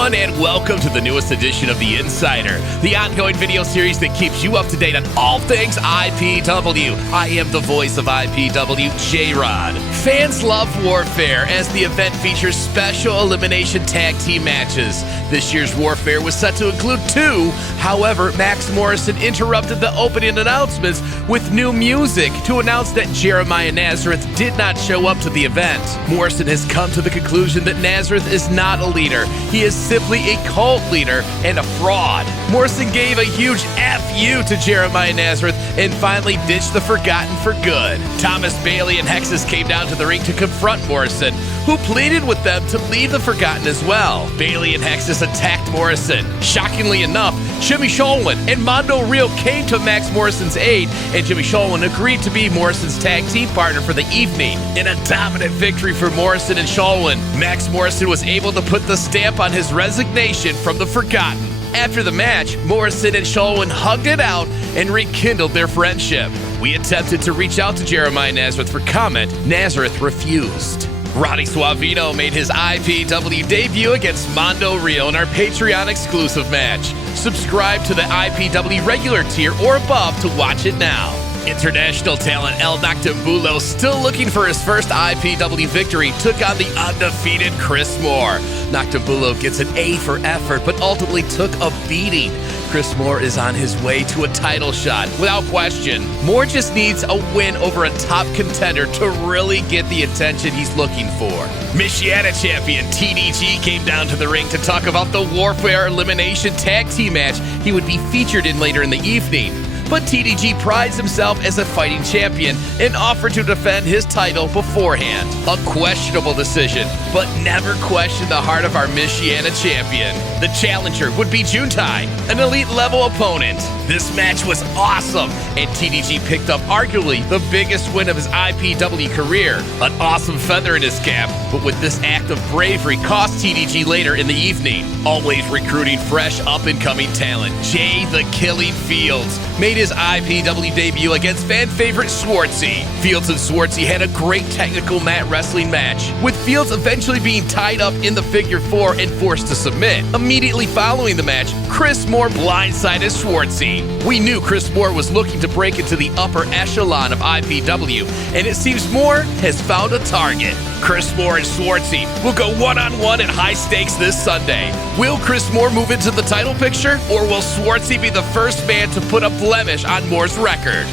everyone, and welcome to the newest edition of The Insider, the ongoing video series that keeps you up to date on all things IPW. I am the voice of IPW, J-Rod. Fans love Warfare as the event features special elimination tag team matches. This year's Warfare was set to include 2. However, Max Morrison interrupted the opening announcements with new music to announce that Jeremiah Nazareth did not show up to the event. Morrison has come to the conclusion that Nazareth is not a leader. He is simply a cult leader and a fraud. Morrison gave a huge F-U to Jeremiah Nazareth and finally ditched the Forgotten for good. Thomas Bailey and Hexus came down to the ring to confront Morrison, who pleaded with them to leave the Forgotten as well. Bailey and Hexus attacked Morrison. Shockingly enough, Jimmy Sholwin and Mondo Real came to Max Morrison's aid, and Jimmy Sholwin agreed to be Morrison's tag team partner for the evening. In a dominant victory for Morrison and Sholwin, Max Morrison was able to put the stamp on his resignation from the Forgotten. After the match, Morrison and Sholwin hugged it out and rekindled their friendship. We attempted to reach out to Jeremiah Nazareth for comment. Nazareth refused. Roddy Suavino made his IPW debut against Mondo Real in our Patreon exclusive match. Subscribe to the IPW regular tier or above to watch it now. International talent El Noctambulo, still looking for his first IPW victory, took on the undefeated Chris Moore. Noctambulo gets an A for effort, but ultimately took a beating. Chris Moore is on his way to a title shot, without question. Moore just needs a win over a top contender to really get the attention he's looking for. Michiana champion TDG came down to the ring to talk about the Warfare Elimination Tag Team match he would be featured in later in the evening. But TDG prides himself as a fighting champion and offered to defend his title beforehand. A questionable decision, but never question the heart of our Michiana champion. The challenger would be Juntai, an elite-level opponent. This match was awesome, and TDG picked up arguably the biggest win of his IPW career. An awesome feather in his cap, but with this act of bravery cost TDG later in the evening. Always recruiting fresh up-and-coming talent, Jay the Killing Fields made his IPW debut against fan favorite Schwartzy. Fields and Schwartzy had a great technical mat wrestling match, with Fields eventually being tied up in the figure 4 and forced to submit. Immediately following the match, Chris Moore blindsided Schwartzy. We knew Chris Moore was looking to break into the upper echelon of IPW, and it seems Moore has found a target. Chris Moore and Schwartzy will go one-on-one at high stakes this Sunday. Will Chris Moore move into the title picture, or will Schwartzy be the first man to put a blemish on Moore's record?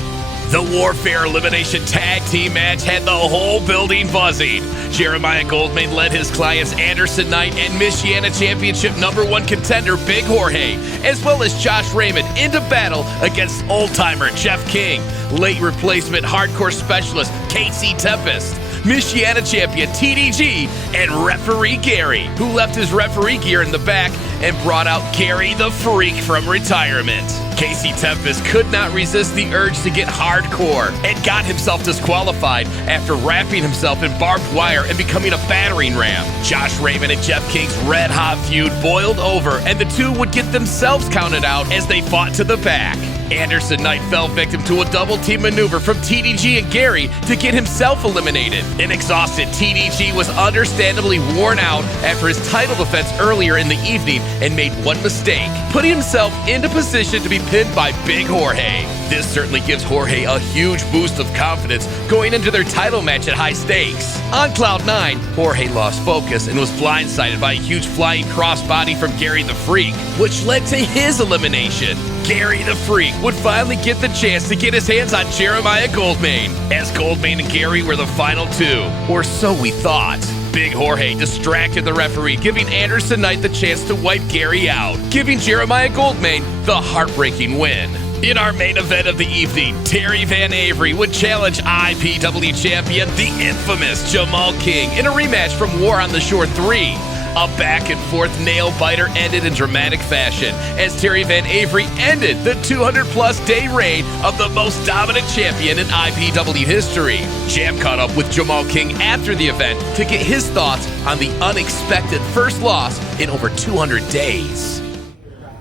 The Warfare Elimination Tag Team match had the whole building buzzing. Jeremiah Goldman led his clients Anderson Knight and Michiana Championship #1 contender Big Jorge, as well as Josh Raymond, into battle against old-timer Jeff King, late replacement hardcore specialist Casey Tempest, Michiana champion TDG, and referee Gary, who left his referee gear in the back and brought out Gary the Freak from retirement. Casey Tempest could not resist the urge to get hardcore and got himself disqualified after wrapping himself in barbed wire and becoming a battering ram. Josh Raymond and Jeff King's red-hot feud boiled over, and the two would get themselves counted out as they fought to the back. Anderson Knight fell victim to a double-team maneuver from TDG and Gary to get himself eliminated. An exhausted TDG was understandably worn out after his title defense earlier in the evening and made one mistake, putting himself into position to be pinned by Big Jorge. This certainly gives Jorge a huge boost of confidence going into their title match at high stakes. On Cloud 9, Jorge lost focus and was blindsided by a huge flying crossbody from Gary the Freak, which led to his elimination. Gary the Freak would finally get the chance to get his hands on Jeremiah Goldman, as Goldman and Gary were the final 2, or so we thought. Big Jorge distracted the referee, giving Anderson Knight the chance to wipe Gary out, giving Jeremiah Goldman the heartbreaking win. In our main event of the evening, Terry VanAvery would challenge IPW champion, the infamous Jamal King, in a rematch from War on the Shore 3. A back-and-forth nail-biter ended in dramatic fashion as Terry VanAvery ended the 200-plus day reign of the most dominant champion in IPW history. Jam caught up with Jamal King after the event to get his thoughts on the unexpected first loss in over 200 days.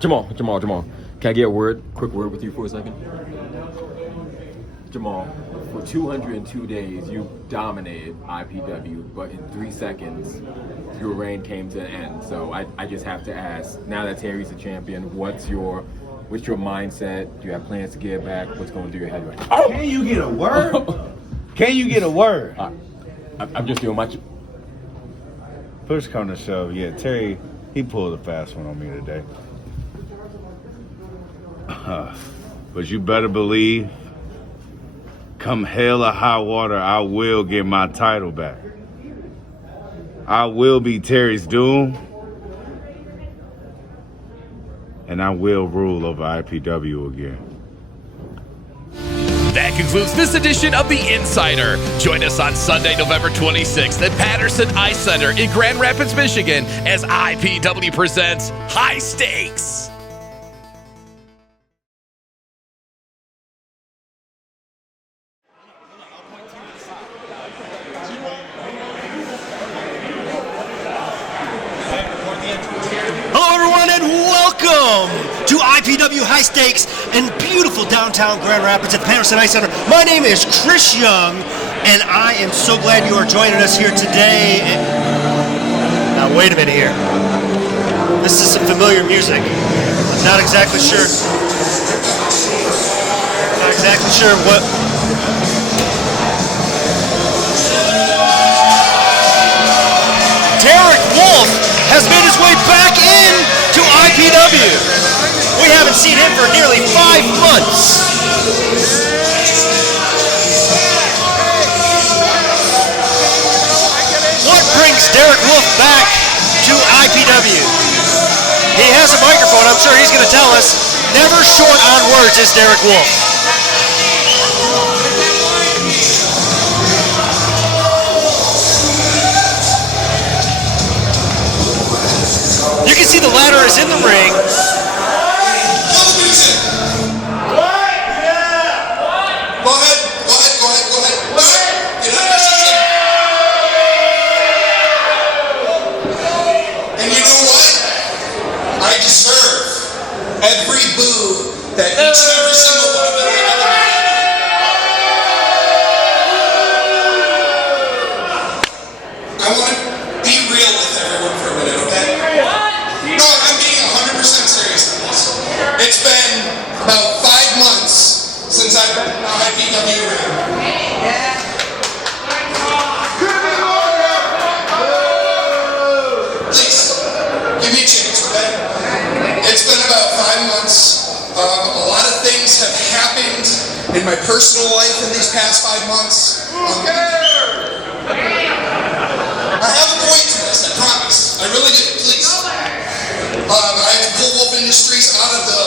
Jamal, can I get a quick word with you for a second? Jamal, for 202 days, you dominated IPW, but in 3 seconds, your reign came to an end. So I just have to ask, now that Terry's a champion, what's your mindset? Do you have plans to get back? What's going through your head right now? Can you get a word? Can you get a word? I'm just doing much. Push come to shove, yeah, Terry, he pulled a fast one on me today. But you better believe, come hell or high water, I will get my title back. I will be Terry's doom. And I will rule over IPW again. That concludes this edition of The Insider. Join us on Sunday, November 26th at Patterson Ice Center in Grand Rapids, Michigan as IPW presents High Stakes. To IPW High Stakes in beautiful downtown Grand Rapids at the Patterson Ice Center. My name is Chris Young, and I am so glad you are joining us here today. Now, wait a minute here. This is some familiar music. I'm not exactly sure. What. Derek Wolf has made his way back in to IPW. We haven't seen him for nearly 5 months. What brings Derek Wolf back to IPW? He has a microphone, I'm sure he's going to tell us. Never short on words is Derek Wolf. You can see the ladder is in the ring. Every boo that each and every single one of them I want to be real with everyone for a minute, okay? No, I'm being 100% serious on this. It's been about 5 months since I've been in the IPW ring. Please, give me a chance, okay? It's been about 5 months. A lot of things have happened in my personal life in these past 5 months. I have a point to this, I promise. I really do, please. I have pulled Wolf Industries out of the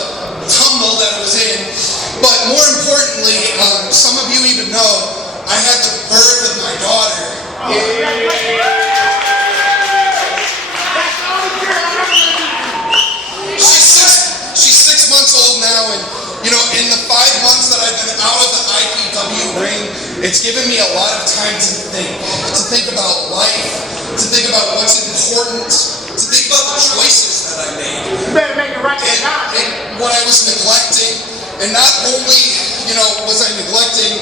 tumble that it was in. But more importantly, some of you even know, I had the birth of my daughter. She's 6 months old now, and you know, in the 5 months that I've been out of the IPW ring, it's given me a lot of time to think about life, to think about what's important, to think about the choices that I made. You better make it right now. And what I was neglecting, and not only, you know, was I neglecting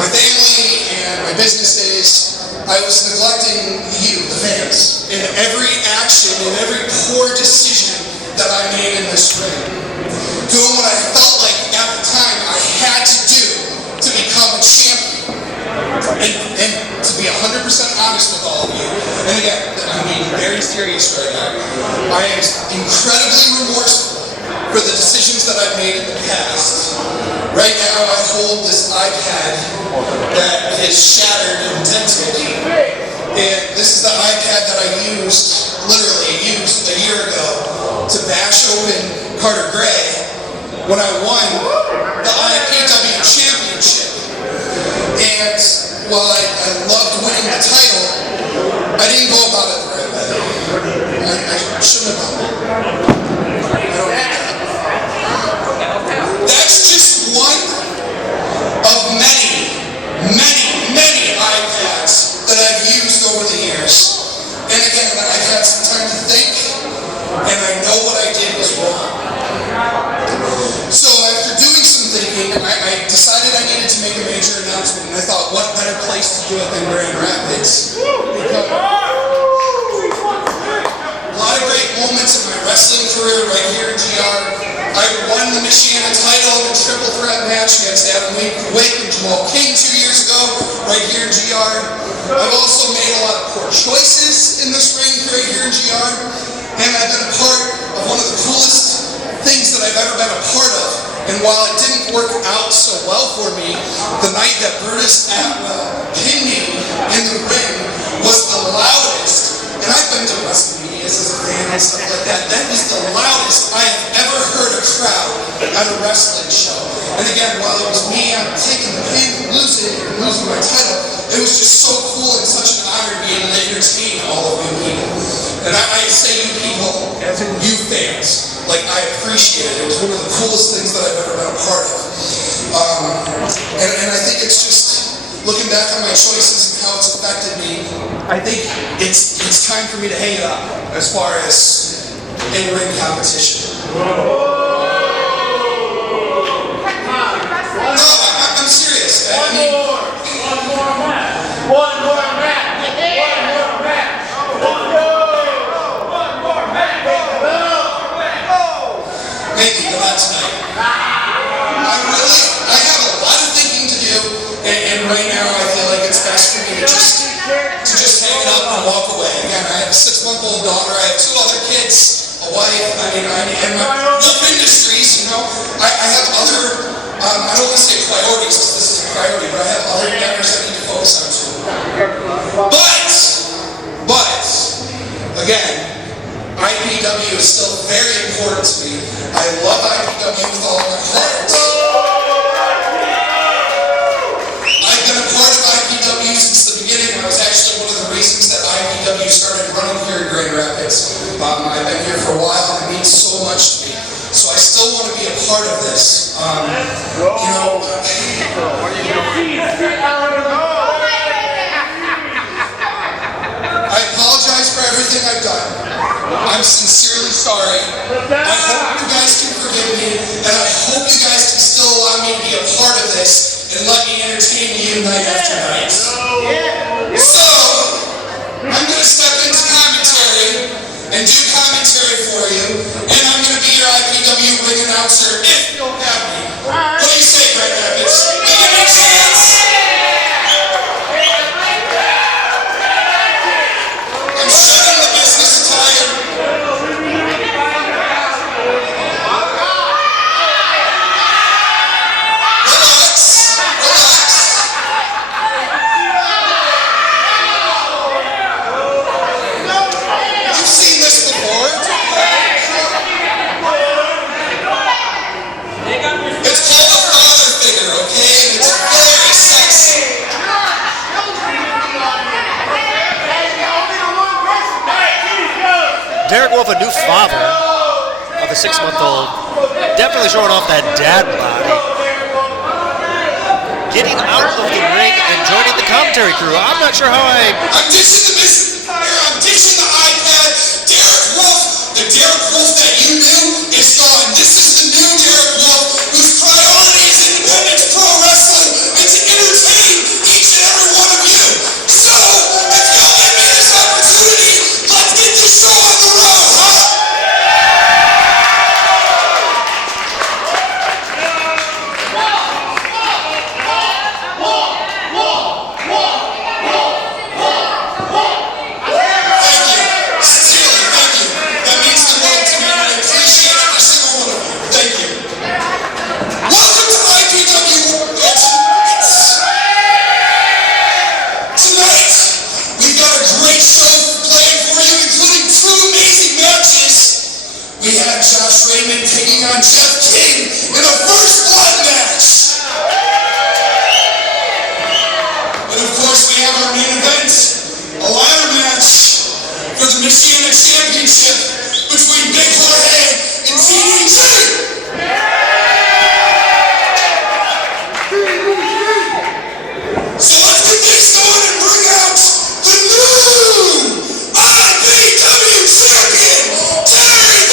my family and my businesses, I was neglecting you, the fans, in every action, in every poor decision that I made in this ring. Doing what I felt like at the time I had to do to become a champion. And to be 100% honest with all of you, and again, I'm being very serious right now, I am incredibly remorseful for the decisions that I've made in the past. Right now I hold this iPad that is shattered and dented. And this is the iPad that I literally used a year ago to bash open Carter Gray when I won the IPW Championship. And while I loved winning the title, I didn't go about it the right way. I shouldn't have done that. I don't need that. That's just one of many, many, many iPads that I've used over the years. And again, I've had some time to think, and I know what I did was wrong. So after doing some thinking, I decided I needed to make a major your announcement, and I thought, what better place to do it than Grand Rapids? Because a lot of great moments in my wrestling career right here in GR. I won the Michiana title in a triple threat match against Adam Wick and Jamal King 2 years ago, right here in GR. I've also made a lot of poor choices in this ring right here in GR, and I've been a part of one of the coolest things that I've ever been a part of. And while it didn't work out so well for me, the night that Brutus Atwell pinned me in the ring was the loudest, and I've been to wrestling media as a fan and stuff like that, that was the loudest I have ever heard a crowd at a wrestling show. And again, while it was me, I'm taking the pin and losing my title, it was just so cool and such an honor to be able to entertain all of you people. And I say you people, as in you fans, like I appreciate it. It was one of the coolest things that I've ever been a part of. And I think it's just, looking back on my choices and how it's affected me, I think it's time for me to hang it up as far as in-ring competition. No, I'm serious. I mean, One more match. maybe, but not tonight. I have a lot of thinking to do, and right now I feel like it's best for me to just hang it up and walk away. Again, I have a 6-month-old daughter, I have 2 other kids, a wife, and my love industries, you know. I have other, I don't want to say priorities, because this is a priority, but I have other endeavors I need to focus on too. But, again, IPW is still very important to me. I love IPW with all my heart. I've been a part of IPW since the beginning. I was actually one of the reasons that IPW started running here in Grand Rapids. I've been here for a while, and it means so much to me. So I still want to be a part of this. You know, I apologize for everything I've done. I'm sincerely sorry. I hope you guys can forgive me, and I hope you guys can still allow me to be a part of this and let me entertain you night after night. So, I'm going to step into commentary and do commentary for you, and I'm going to be your IPW ring announcer if you'll have me. What do you say, Grand Rapids? Give me a chance! I'm shedding the business attire. You've seen this before. It's called a father figure, okay? And it's very sexy. Derek Wolf, a new father of a 6-month-old, definitely showing off that dad body. Getting out of the ring and joining the commentary crew. I'm not sure how I'm ditching the business attire. I'm ditching the iPad. Derek Wolf, the Derek Wolf that you knew is gone. This is the new Derek Wolf whose priority is independence pro wrestling and to entertain each and every one of you. So, if you'll give me this opportunity, let's get this show on the road, huh? Raymond taking on Jeff King in a first blood match. And of course we have our main event, a ladder match for the Michiana Championship between Big Jorge and TDG. So let's get this going and bring out the new IPW Champion, VanAvery.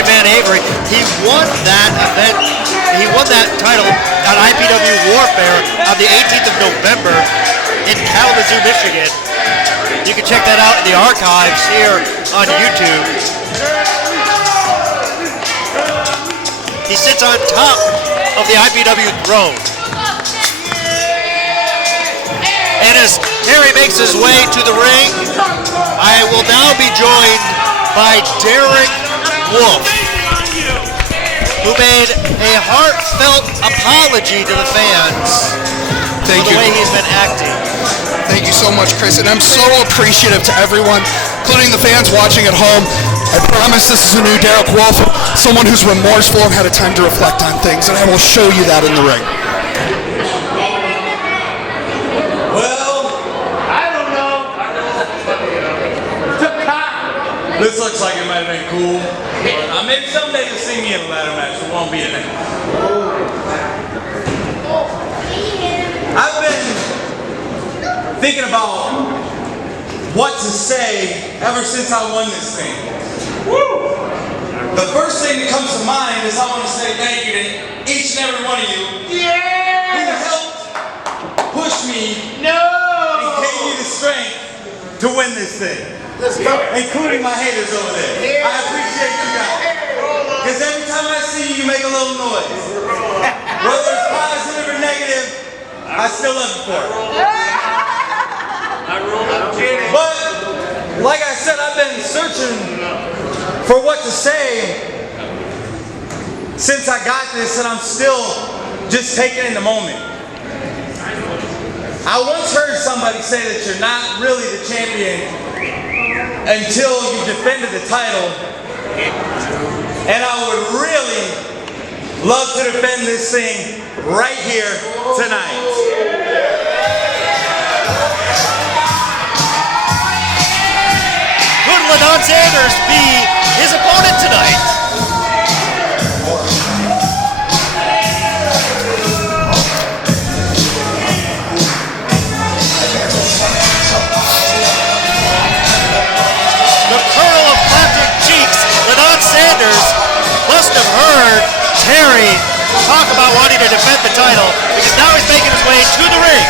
Terry VanAvery. He won that event. He won that title on IPW Warfare on the 18th of November in Kalamazoo, Michigan. You can check that out in the archives here on YouTube. He sits on top of the IPW throne. And as Terry makes his way to the ring, I will now be joined by Derek Wolf, who made a heartfelt apology to the fans for the way he's been acting. Thank you so much, Chris, and I'm so appreciative to everyone, including the fans watching at home. I promise this is a new Derek Wolf, someone who's remorseful and had a time to reflect on things, and I will show you that in the ring. Well, I don't know. This looks like it might have been cool. Maybe someday you'll see me in a ladder match. It won't be tonight. I've been thinking about what to say ever since I won this thing. Woo! The first thing that comes to mind is I want to say thank you to each and every one of you who helped push me and gave me the strength to win this thing. Let's go. Including my haters over there. I appreciate you guys. Because every time I see you, you make a little noise. Whether it's positive or negative, I still love you for it. But, like I said, I've been searching for what to say since I got this, and I'm still just taking in the moment. I once heard somebody say that you're not really the champion until you've defended the title, and I would really love to defend this thing right here tonight. Could Ladon Sanders be his opponent tonight? Sanders must have heard Terry talk about wanting to defend the title, because now he's making his way to the ring.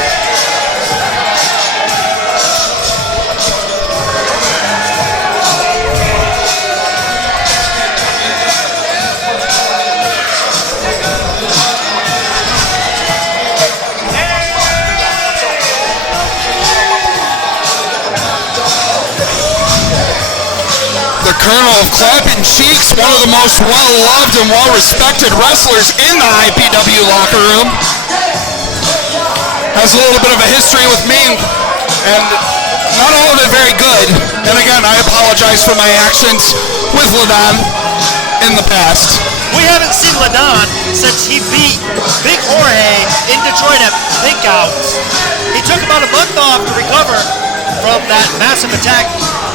The Colonel of Clapping Cheeks, one of the most well-loved and well-respected wrestlers in the IPW locker room, has a little bit of a history with me, and not all of it very good. And again, I apologize for my actions with Ladon in the past. We haven't seen Ladon since he beat Big Jorge in Detroit at Pink Out. He took about a month off to recover from that massive attack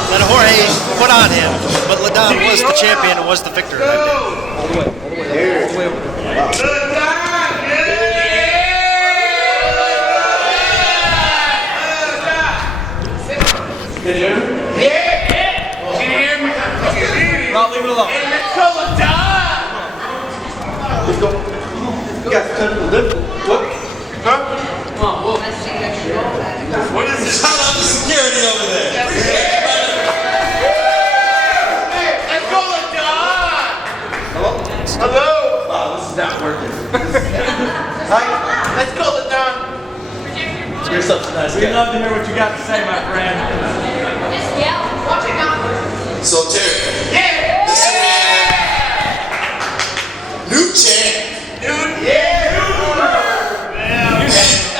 that Jorge put on him, but Ladon was the champion and was the victor that day. Can you hear me? Can you hear me? No, leave it alone. Let's go, Ladon! Let's go. You guys cut the lip. What? Huh? What is this? Shout out to security over there. Hello? Oh, this is not working. Hi. Let's go, Ladon. You're such a nice guy. We'd love to hear what you got to say, my friend. Just yell. Watch it now. So, Terry. Yeah. This is new champ. Dude. Yeah.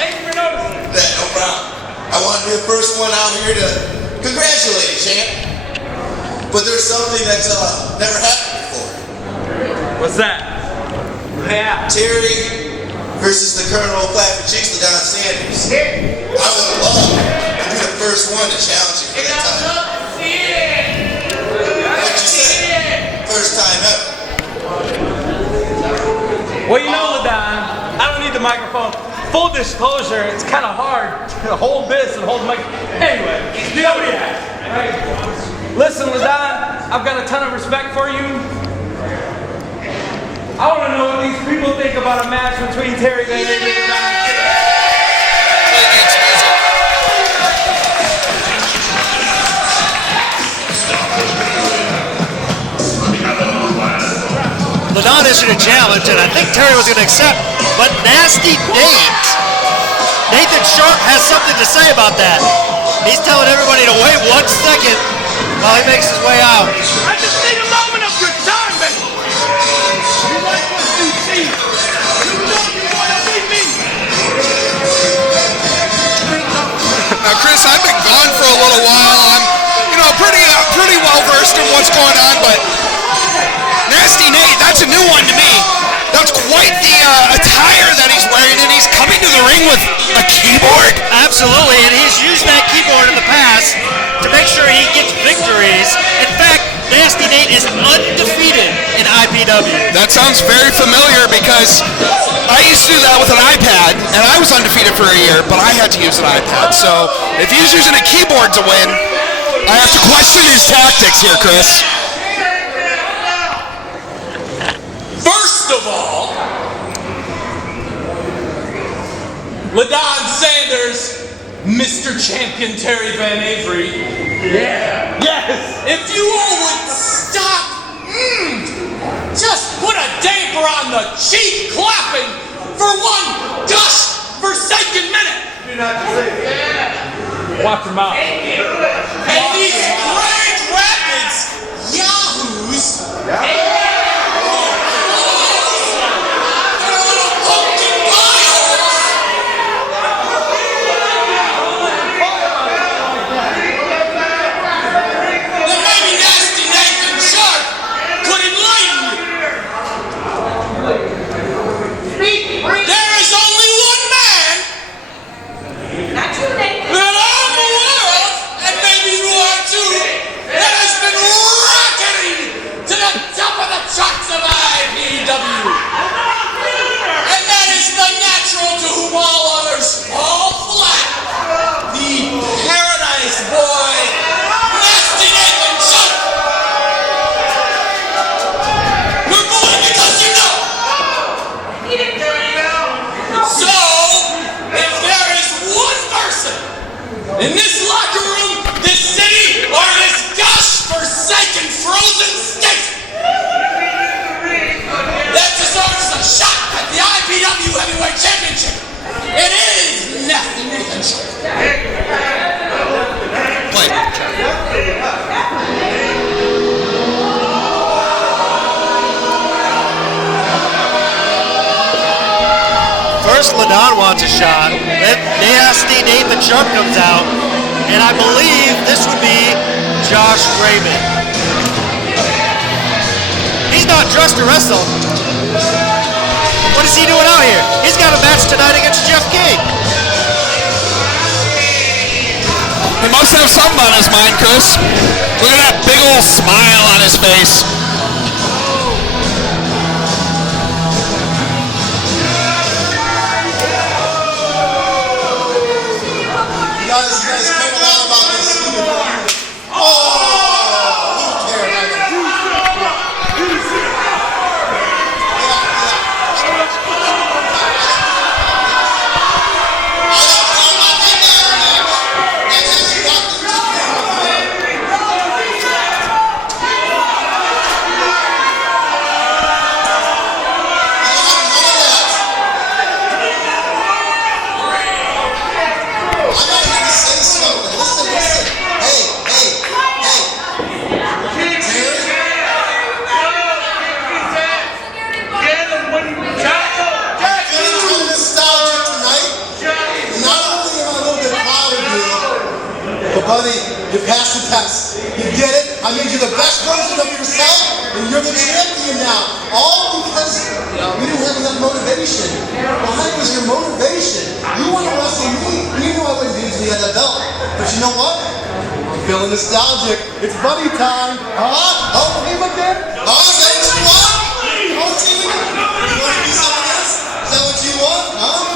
Thank you for noticing. No problem. I want to be the first one out here to congratulate you, champ. But there's something that's never happened before. What's that? Yeah. Terry versus the Colonel of Clapping Cheeks, Ladon Sanders. I would love to be the first one to challenge you for that title. What you said? First time ever. Well, you know, Ladon, I don't need the microphone. Full disclosure, it's kind of hard to hold this and hold the mic. Anyway, you know what he has. Right? Listen, Ladon, I've got a ton of respect for you. I want to know what these people think about a match between Terry VanAvery and Ladon issued a challenge, and I think Terry was going to accept, but Nasty Nate, Nathan Sharp has something to say about that. He's telling everybody to wait 1 second while he makes his way out. I just need a moment of your time, baby. You like what you see. You know you want to beat me. Now, Chris, I've been gone for a little while. I'm, pretty well versed in what's going on, but Nasty Nate, that's a new one to me. That's quite the attire that he's wearing, and he's coming to the ring with a keyboard? Absolutely, and he's used that keyboard in the past to make sure he gets victories. In fact, Nasty Nate is undefeated in IPW. That sounds very familiar because I used to do that with an iPad, and I was undefeated for a year, but I had to use an iPad. So if he's using a keyboard to win, I have to question his tactics here, Chris. First of all, Ladon Sanders, Mr. Champion Terry VanAvery. Yeah. Yes. If you all would stop, just put a damper on the cheek clapping for one gosh-forsaken minute. Do not say that. Watch your mouth. And these Grand Rapids yahoos. In this locker room, this city, or this gosh-forsaken frozen state that deserves a shot at the IPW Heavyweight Championship, it is Nathan Sharp. Play. First, Ladon wants a shot. Then Nasty Nathan Sharp comes out, and I believe this would be Josh Raymond. He's not dressed to wrestle. What is he doing out here? He's got a match tonight against Jeff King. He must have something on his mind, Chris. Look at that big old smile on his face. Buddy, you passed the test. You get it? I made you the best version of yourself, and you're the champion now. All because you didn't have enough motivation. Why was your motivation? You want to wrestle me. You knew I wouldn't do until you had that belt. But you know what? I'm feeling nostalgic. It's buddy time. Huh? Oh, team again? Oh, is that what you want? Oh, team again? You want to do something else? Is that what you want? Huh?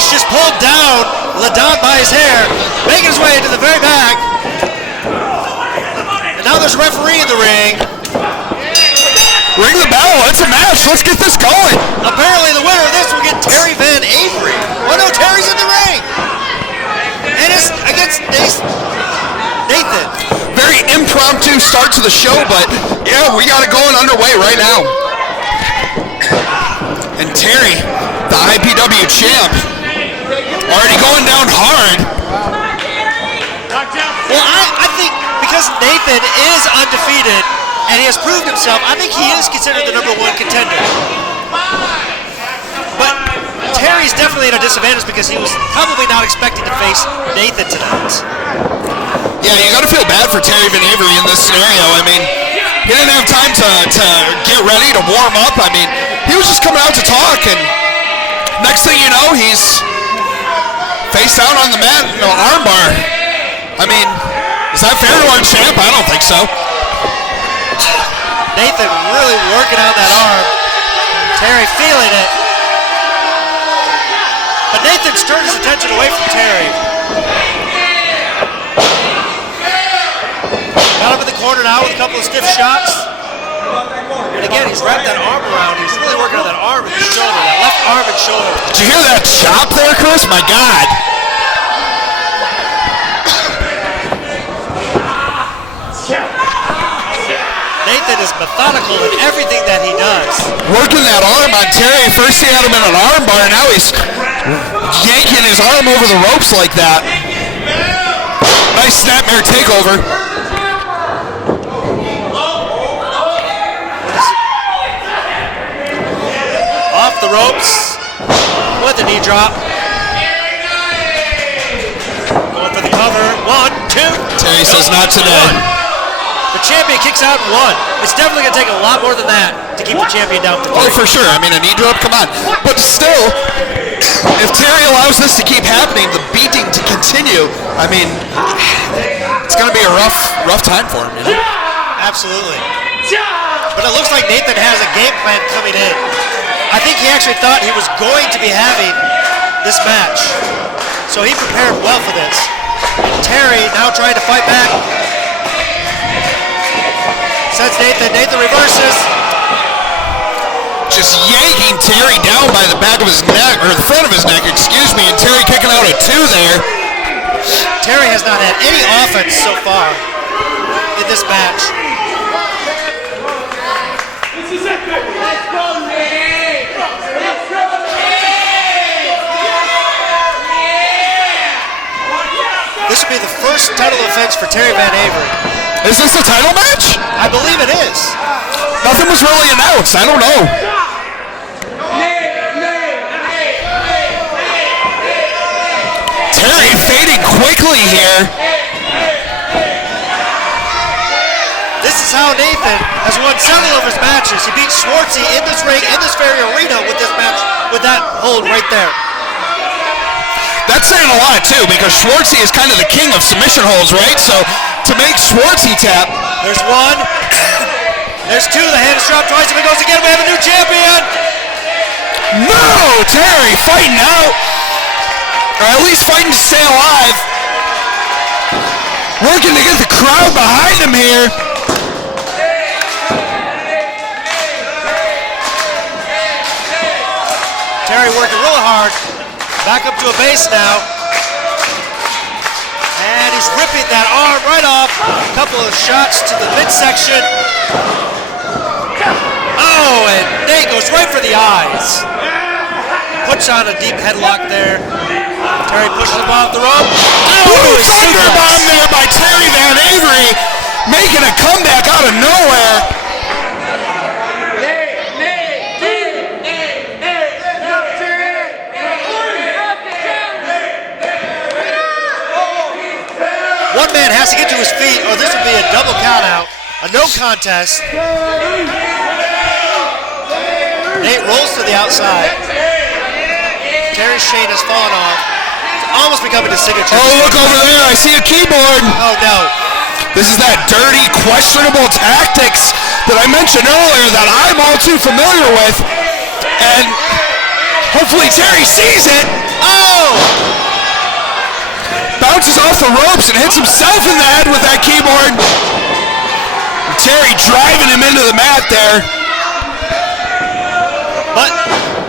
Josh just pulled down Ladon by his hair, making his way to the very back. And now there's a referee in the ring. Ring the bell. It's a match. Let's get this going. Apparently the winner of this will get Terry VanAvery. Oh no, Terry's in the ring. And it's against Nathan. Very impromptu start to the show, but yeah, we got it going underway right now. And Terry, the IPW champ, already going down hard. Well, I think because Nathan is undefeated and he has proved himself, I think he is considered the #1 contender. But Terry's definitely at a disadvantage because he was probably not expecting to face Nathan tonight. Yeah, you got to feel bad for Terry VanAvery in this scenario. I mean, he didn't have time to get ready, to warm up. I mean, he was just coming out to talk, and next thing you know, he's face down on the mat in an armbar. I mean, is that fair to our champ? I don't think so. Nathan really working on that arm. Terry feeling it. But Nathan's turned his attention away from Terry. Got him in the corner now with a couple of stiff shots. And again, he's wrapped that arm around. He's really working on that arm and shoulder, that left arm and shoulder. Did you hear that chop there, Chris? My God. Nathan is methodical in everything that he does. Working that arm on Terry. First he had him in an arm bar, now he's yanking his arm over the ropes like that. Nice snapmare takeover. Off the ropes with a knee drop. Going for the cover. 1, 2. Terry says not today. The champion kicks out in 1. It's definitely going to take a lot more than that to keep the champion down to 3. Oh, for sure. I mean, a knee drop, come on. But still, if Terry allows this to keep happening, the beating to continue, I mean, it's going to be a rough time for him, you know? Absolutely. But it looks like Nathan has a game plan coming in. I think he actually thought he was going to be having this match. So he prepared well for this. And Terry now trying to fight back. Sends Nathan. Nathan reverses. Just yanking Terry down by the back of his neck, or the front of his neck, excuse me, and Terry kicking out a 2 there. Terry has not had any offense so far in this match. This will be the first title defense for Terry VanAvery. Is this a title match? I believe it is. Nothing was really announced. I don't know. Terry fading quickly here. This is how Nathan has won several of his matches. He beat Schwartzy in this ring, in this very arena with this match, with that hold right there. That's saying a lot, too, because Schwartzy is kind of the king of submission holds, right? So to make Schwartzy tap. There's 1. There's 2. The hand is dropped twice. If it goes again, we have a new champion. No! Terry fighting out. Or at least fighting to stay alive. Working to get the crowd behind him here. Terry working really hard. Back up to a base now. And he's ripping that arm right off. A couple of shots to the midsection. Oh, and Nate goes right for the eyes. Puts on a deep headlock there. Terry pushes him off the rope. Oh, thunderbomb there by Terry VanAvery, making a comeback out of nowhere. One man has to get to his feet or this would be a double count out. A no contest. Nate rolls to the outside. Terry's chain has fallen off. It's almost becoming his signature. Oh, look over there. I see a keyboard. Oh, no. This is that dirty, questionable tactics that I mentioned earlier that I'm all too familiar with. And hopefully Terry sees it. Oh, Bounces off the ropes and hits himself in the head with that keyboard. Terry driving him into the mat there.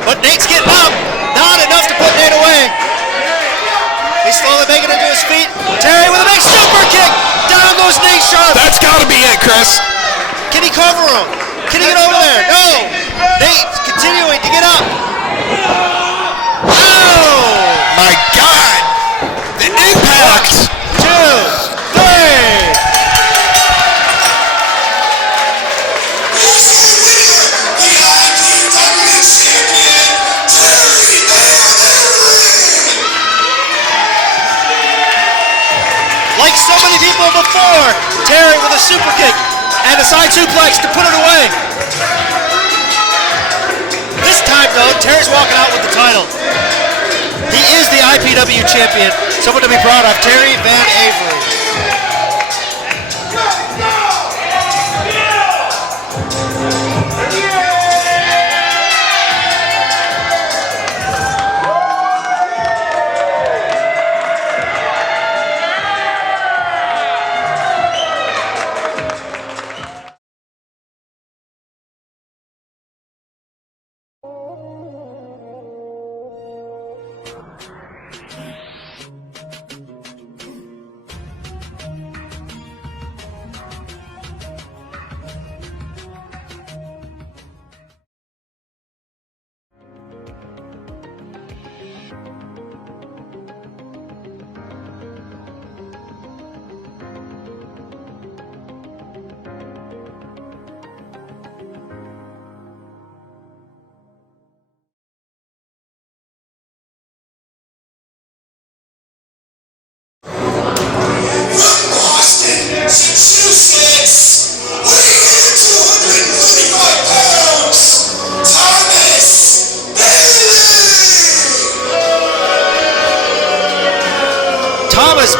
But Nate's getting up. Not enough to put Nate away. He's slowly making it to his feet. Terry with a big super kick. Down goes Nate Sharp. That's got to be it, Chris. Can he cover him? Can he get over there? No. Nate's continuing to get up. Oh! My God. The impact. 1, 2, 3. Like so many people before, Terry with a super kick and a side suplex to put it away. This time though, Terry's walking out with the title. He is the IPW champion. Someone to be proud of, Terry VanAvery.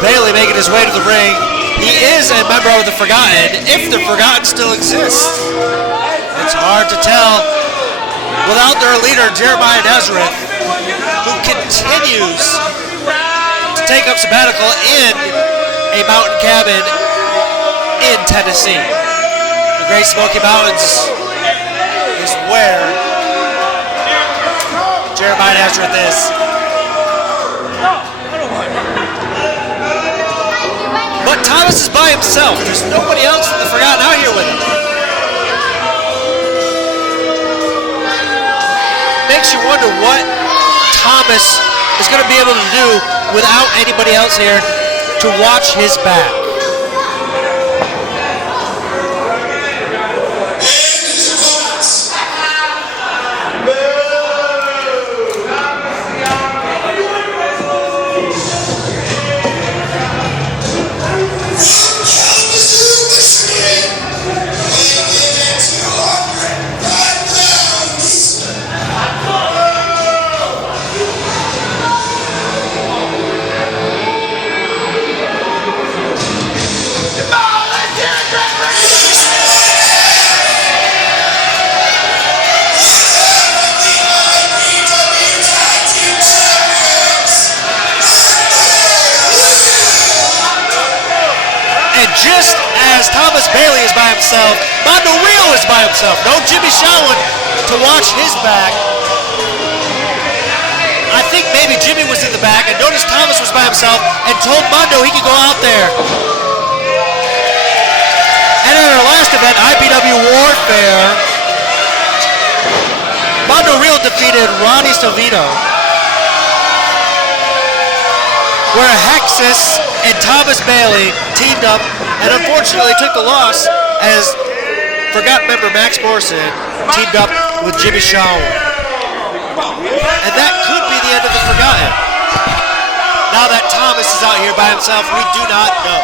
Bailey making his way to the ring. He is a member of the Forgotten, if the Forgotten still exists. It's hard to tell without their leader, Jeremiah Nazareth, who continues to take up sabbatical in a mountain cabin in Tennessee. The Great Smoky Mountains is where Jeremiah Nazareth is. But Thomas is by himself. There's nobody else from the Forgotten out here with him. Makes you wonder what Thomas is going to be able to do without anybody else here to watch his back. Just as Thomas Bailey is by himself, Mondo Real is by himself. No Jimmy Shawan to watch his back. I think maybe Jimmy was in the back and noticed Thomas was by himself and told Mondo he could go out there. And at our last event, IPW Warfare, Mondo Real defeated Ronnie Stovino, where Hexus and Thomas Bailey teamed up and unfortunately took the loss as Forgotten member Max Morrison teamed up with Jimmy Shaw. And that could be the end of the Forgotten. Now that Thomas is out here by himself, we do not know.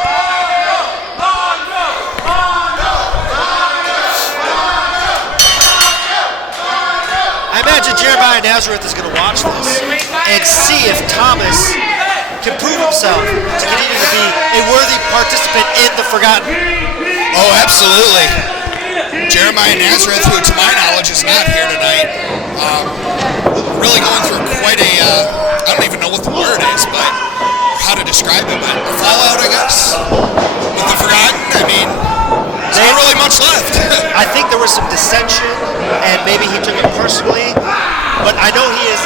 I imagine Jeremiah Nazareth is going to watch this and see if Thomas can prove himself to continue to be a worthy participant in the Forgotten. Oh, absolutely. Jeremiah Nazareth, who to my knowledge is not here tonight, really going through quite a I don't even know what the word is, but how to describe it, but a fallout, I guess. With the Forgotten, I mean, there's not really much left. I think there was some dissension, and maybe he took it personally, but I know he is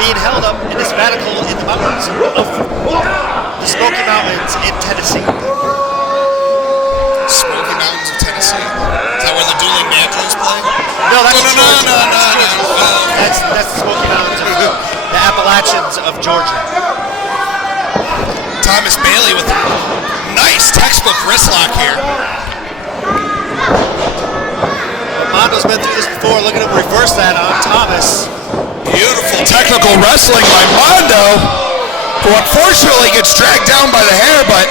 being held up in his sabbatical in the mountains of the Smoky Mountains in Tennessee. Smoky Mountains of Tennessee. Is that where the dueling banjos play? No, that's Georgia. No. That's the Smoky Mountains of the Appalachians of Georgia. Thomas Bailey with a nice textbook wrist lock here. Mondo's been through this before. Look at him reverse that on Thomas. Beautiful technical wrestling by Mondo, who unfortunately gets dragged down by the hair, but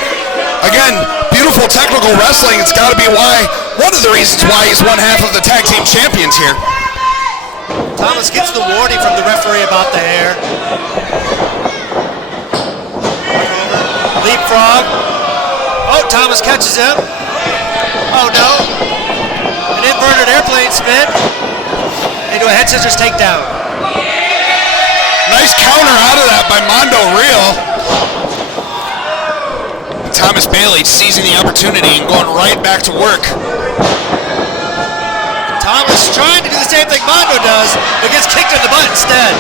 again, beautiful technical wrestling. It's got to be one of the reasons why he's one half of the tag team champions here. Thomas gets the warning from the referee about the hair. Leapfrog. Oh, Thomas catches him. Oh no. An inverted airplane spin into a head scissors takedown. Nice counter out of that by Mondo Real. Thomas Bailey seizing the opportunity and going right back to work. Thomas trying to do the same thing Mondo does, but gets kicked in the butt instead.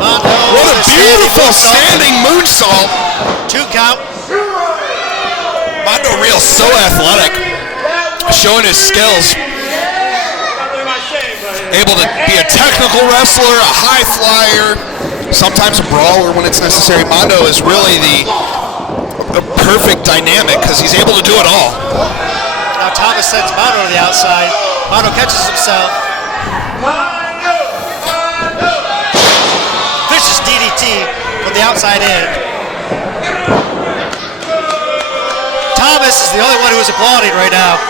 Mondo, what a beautiful standing moonsault. 2 count. Mondo Real so athletic, showing his skills. Able to be a technical wrestler, a high flyer, sometimes a brawler when it's necessary. Mondo is really the perfect dynamic because he's able to do it all. Now Thomas sends Mondo to the outside. Mondo catches himself. Vicious DDT from the outside in. Thomas is the only one who is applauding right now.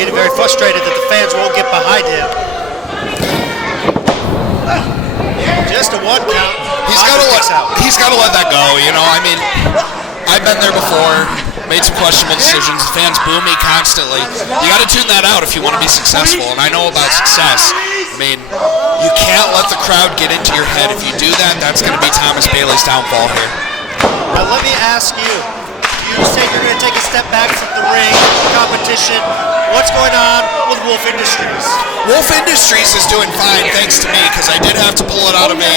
Getting very frustrated that the fans won't get behind him. Just a 1 count. He's got to let that go. You know, I mean, I've been there before. Made some questionable decisions. The fans boo me constantly. You got to tune that out if you want to be successful. And I know about success. I mean, you can't let the crowd get into your head. If you do that, that's going to be Thomas Bailey's downfall here. Now let me ask you. You say you're going to take a step back from the ring, competition. What's going on with Wolf Industries? Wolf Industries is doing fine, thanks to me, because I did have to pull it out of a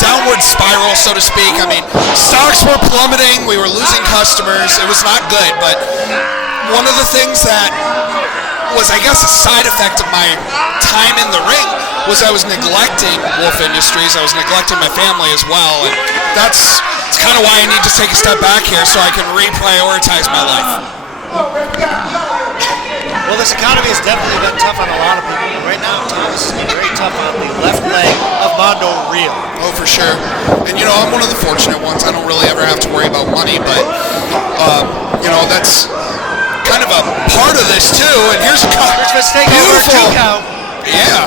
downward spiral, so to speak. I mean, stocks were plummeting, we were losing customers, it was not good, but one of the things that was, I guess, a side effect of my time in the ring was I was neglecting Wolf Industries, I was neglecting my family as well, and that's kind of why I need to take a step back here so I can reprioritize my life. Well, this economy has definitely been tough on a lot of people. Right now, Thomas is being very tough on the left leg of Mondo Real. Oh, for sure. And, you know, I'm one of the fortunate ones. I don't really ever have to worry about money, but, you know, that's kind of a part of this, too. And here's a beautiful. Yeah.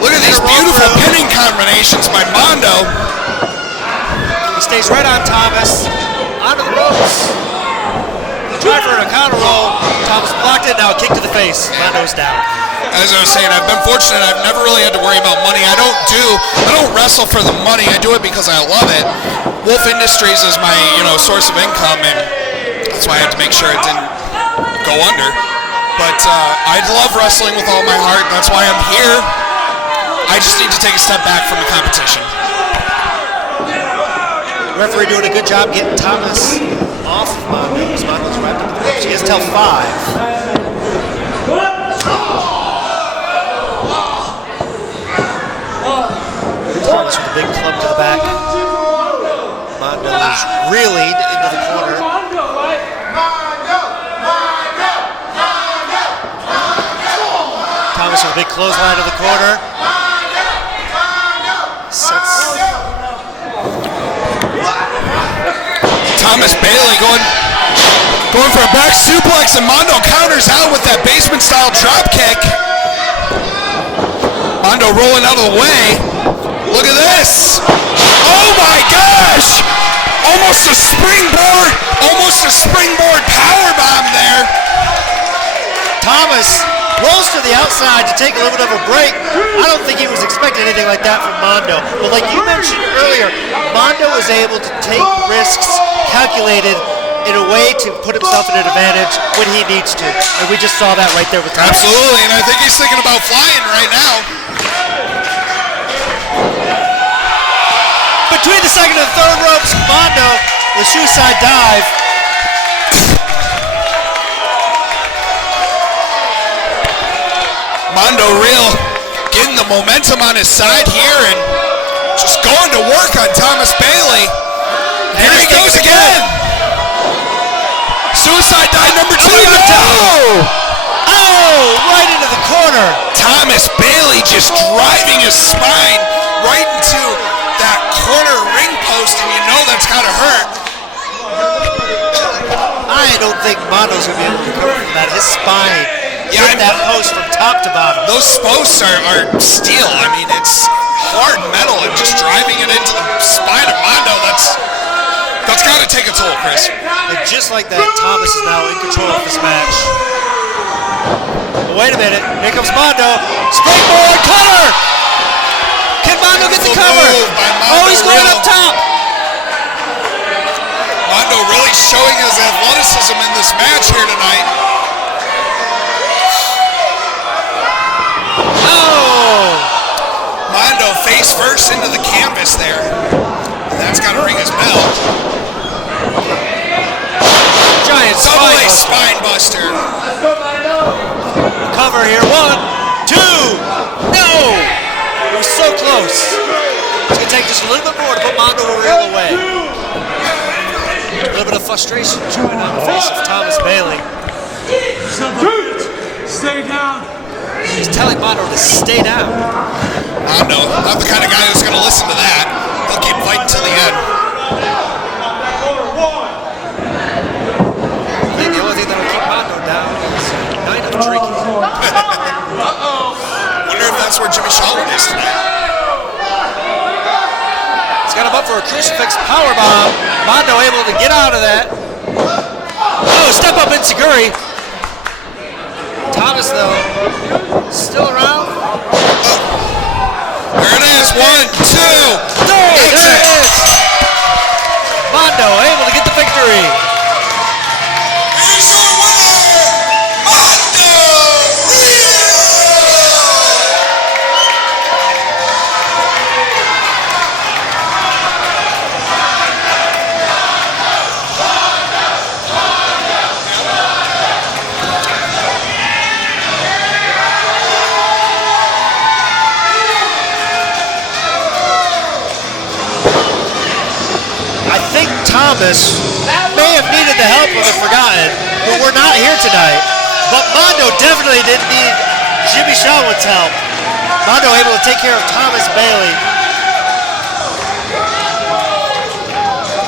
Look at these beautiful pinning combinations by Mondo. He stays right on Thomas. Onto the ropes. Try for a counter roll. Thomas blocked it. Now a kick to the face. Mondo's down. As I was saying, I've been fortunate. I've never really had to worry about money. I don't wrestle for the money. I do it because I love it. Wolf Industries is my, you know, source of income, and that's why I had to make sure it didn't go under. But I love wrestling with all my heart. That's why I'm here. I just need to take a step back from the competition. Referee doing a good job getting Thomas off of Mondo. Mondo's wrapped up the ropes. He has till 5. Thomas with a big club to the back. Mondo is reeling into the corner. Thomas with a big clothesline to the corner. Thomas Bailey going for a back suplex, and Mondo counters out with that basement style drop kick. Mondo rolling out of the way. Look at this. Oh my gosh! Almost a springboard power bomb there. Thomas rolls to the outside to take a little bit of a break. I don't think he was expecting anything like that from Mondo. But like you mentioned earlier, Mondo is able to take risks calculated in a way to put himself in an advantage when he needs to. And we just saw that right there with Thomas. Absolutely, and I think he's thinking about flying right now. Between the second and third ropes, Mondo, the suicide dive. Mondo real getting the momentum on his side here and just going to work on Thomas Bailey. Here he goes again. Suicide dive number 2. Oh, right into the corner. Thomas Bailey just driving his spine right into that corner ring post, and you know that's gotta hurt. I don't think Mondo's gonna be able to recover from that. His spine hit that post from top to bottom. Those posts are steel. I mean, it's hard metal, and just driving it into the spine of Mondo, that's gotta take a toll, Chris. And just like that, Thomas is now in control of this match. But wait a minute, here comes Mondo. Springboard cutter! Can Mondo get the cover? Oh, he's going up top. Mondo really showing his athleticism in this match here tonight. Oh! Mondo face first into the canvas there. And that's got to ring his bell. Giant spine buster. Cover here. 1, 2. No! It was so close. It's going to take just a little bit more to put Mondo real away. A little bit of frustration showing on the face of Thomas Bailey. Stay down. He's telling Mondo to stay down. Mondo, not the kind of guy who's going to listen to that. He'll keep fighting till the end. I think the only thing that'll keep Mondo down is a night of drinking. Wonder if that's where Jimmy Shaw is tonight. He's got him up for a crucifix powerbomb. Mondo able to get out of that. Oh, step up enziguri. Thomas, though, still around. There it is. 1, 2. There it is. Mondo able to get the victory. Here's your winner, Mondo Real. Thomas may have needed the help of the Forgotten, but we're not here tonight. But Mondo definitely didn't need Jimmy Shawwood's help. Mondo able to take care of Thomas Bailey.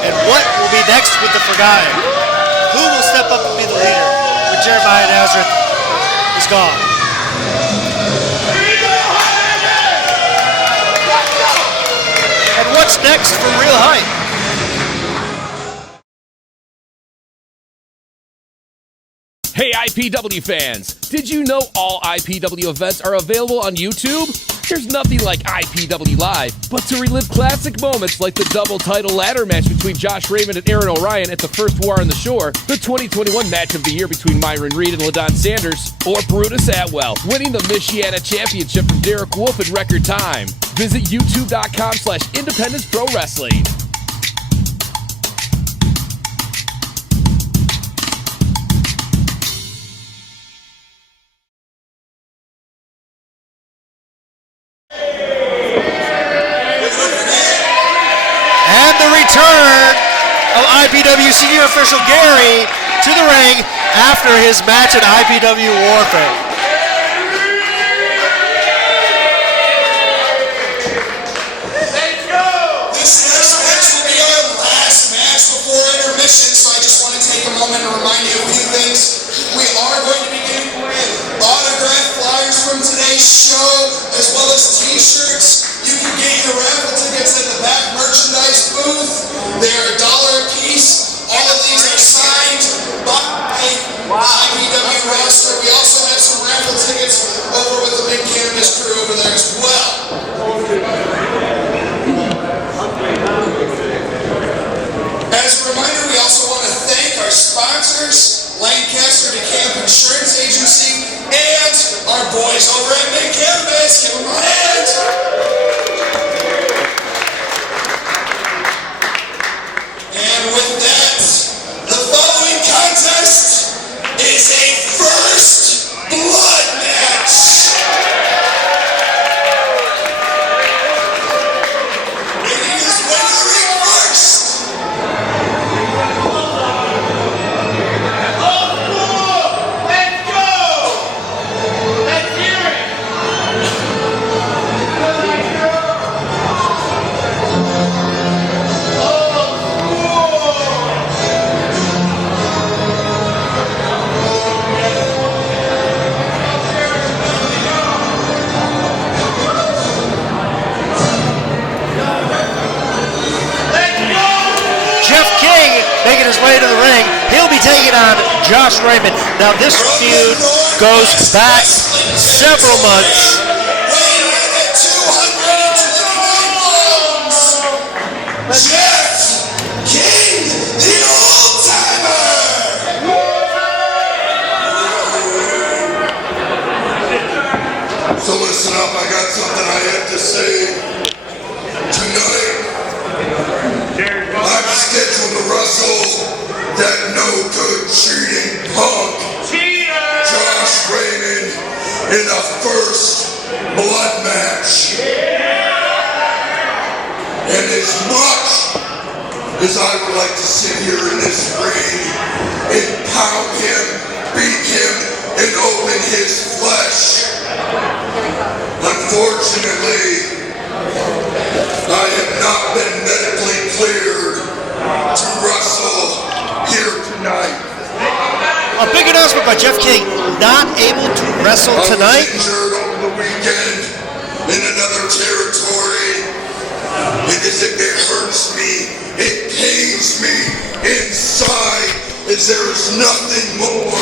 And what will be next with the Forgotten? Who will step up and be the leader when Jeremiah Nazareth is gone? And what's next for Real Height? Hey IPW fans, did you know all IPW events are available on YouTube? There's nothing like IPW Live, but to relive classic moments like the double title ladder match between Josh Raymond and Aaron Orion at the first War on the Shore, the 2021 match of the year between Myron Reed and LaDon Sanders, or Brutus Atwell winning the Michiana Championship from Derek Wolf in record time, visit youtube.com/independencepro-wrestling. Return of IPW senior official Gary to the ring after his match at IPW Warfare. This next match will be our last match before intermission, so I just want to take a moment and remind you of a few things. We are going to be giving away autographed flyers from today's show, as well as t-shirts. You can get your raffle tickets at the back merchandise booth. They're $1 a piece. All of these are signed by IPW roster. We also have some raffle tickets making his way to the ring. He'll be taking on Josh Raymond. Now this feud goes back several months. Jeff King, the old-timer! So listen up, I got something I have to say. Tonight, I'm scheduled to wrestle that no-good cheating punk, Josh Raymond, in a first blood match. And as much as I would like to sit here in this ring and pound him, beat him, and open his flesh, unfortunately, I have not been medically cleared to wrestle here tonight. A big announcement by Jeff King, not able to wrestle tonight. I was injured over the weekend in another territory. And as it hurts me, it pains me inside, as there is nothing more.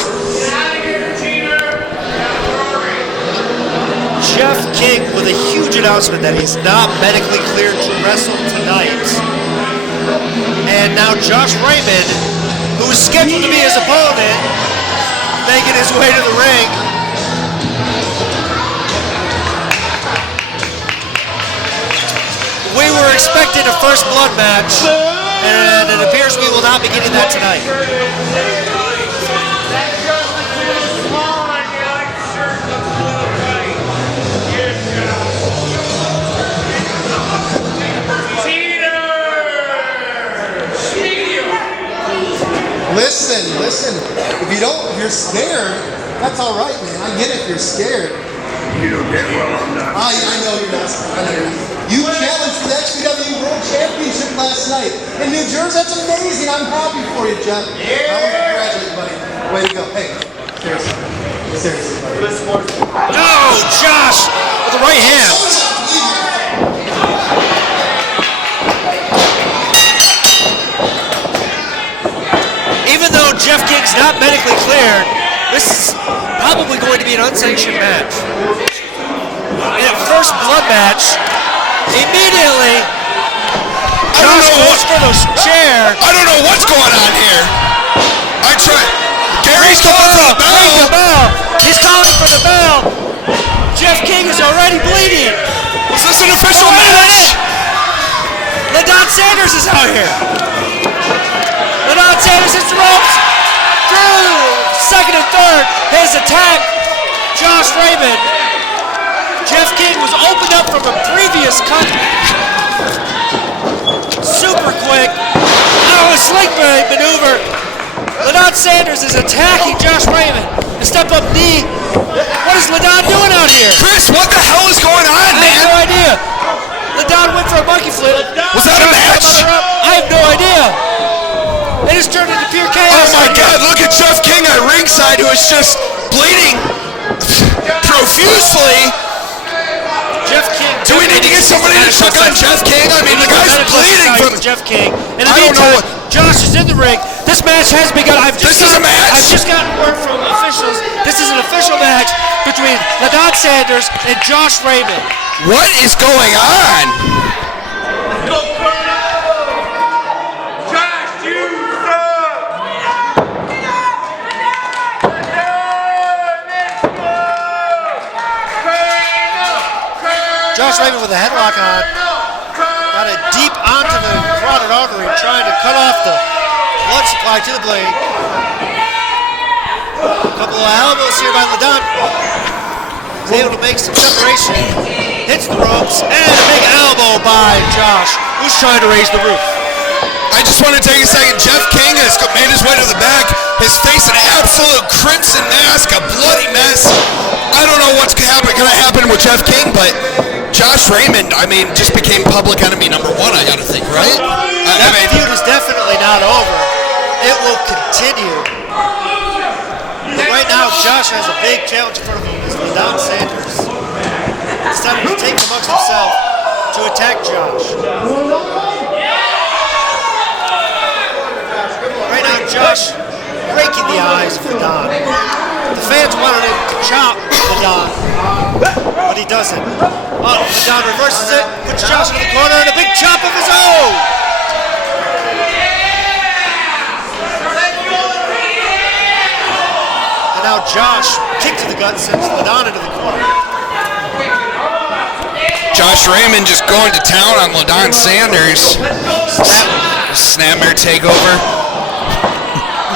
Jeff King with a huge announcement that he's not medically cleared to wrestle tonight. And now Josh Raymond, who is scheduled to be his opponent, making his way to the ring. We were expecting a first blood match, and it appears we will not be getting that tonight. Listen. If you're scared, that's all right, man. I get it if you're scared. You don't get well, I'm not. I know you're not scared. You challenged for the IPW World Championship last night in New Jersey. That's amazing. I'm happy for you, Jeff. Yeah. I want to congratulate you, buddy. Way to go. Hey, seriously, buddy. Oh, Josh with the right hand. Even though Jeff King's not medically cleared, this is probably going to be an unsanctioned match. In a first blood match, immediately, Josh goes for the chair. I don't know what's going on here. I try. Gary's calling for the bell. He's calling for the bell. Jeff King is already bleeding. Is this an official match? LaDon Sanders is out here. LaDon Sanders hits the ropes. Through second and third. His attack. Josh Raymond. Jeff King was opened up from a previous cut. Super quick. Oh, a sling maneuver. LaDon Sanders is attacking Josh Raymond. A step up knee. What is LaDon doing out here? Chris, what the hell is going on, man? I have no idea. LaDon went for a monkey flip. Was that a match? I have no idea. It has turned into pure chaos. Oh my God, look at Jeff King at ringside, who is just bleeding profusely. Jeff King. Do we need to get somebody to check on Jeff King? I mean, the guy's bleeding from Jeff King. In the I don't know meantime, what. Josh is in the ring. This match has begun. I've just This is a match? I've just gotten word from officials. This is an official match between LaDon Sanders and Josh Raymond. What is going on? Josh Raymond with a headlock on. Got it deep onto the carotid artery, trying to cut off the blood supply to the blade. A couple of elbows here by LaDon. He's able to make some separation. Hits the ropes, and a big elbow by Josh, who's trying to raise the roof. I just want to take a second. Jeff King has made his way to the back. His face an absolute crimson mask, a bloody mess. I don't know what's going to happen with Jeff King, but Josh Raymond, I mean, just became public enemy #1, I got to think, right? That feud is definitely not over. It will continue. But right now, Josh has a big challenge in front of him. It's LaDon Sanders. It's time to take amongst himself to attack Josh. does it. Oh, Ladon reverses it, puts Josh in the corner, and a big chop of his own. And now Josh, kick to the gut, sends Ladon into the corner. Josh Raymond just going to town on Ladon Sanders. Snapmare takeover.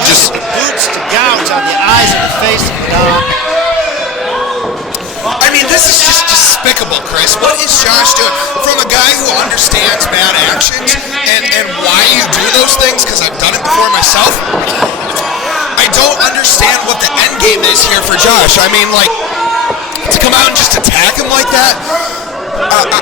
Just boots to gouge on the eyes and the face of Ladon. I mean, this is just despicable, Chris. What is Josh doing? From a guy who understands bad actions and why you do those things, because I've done it before myself, I don't understand what the end game is here for Josh. I mean, like, to come out and just attack him like that,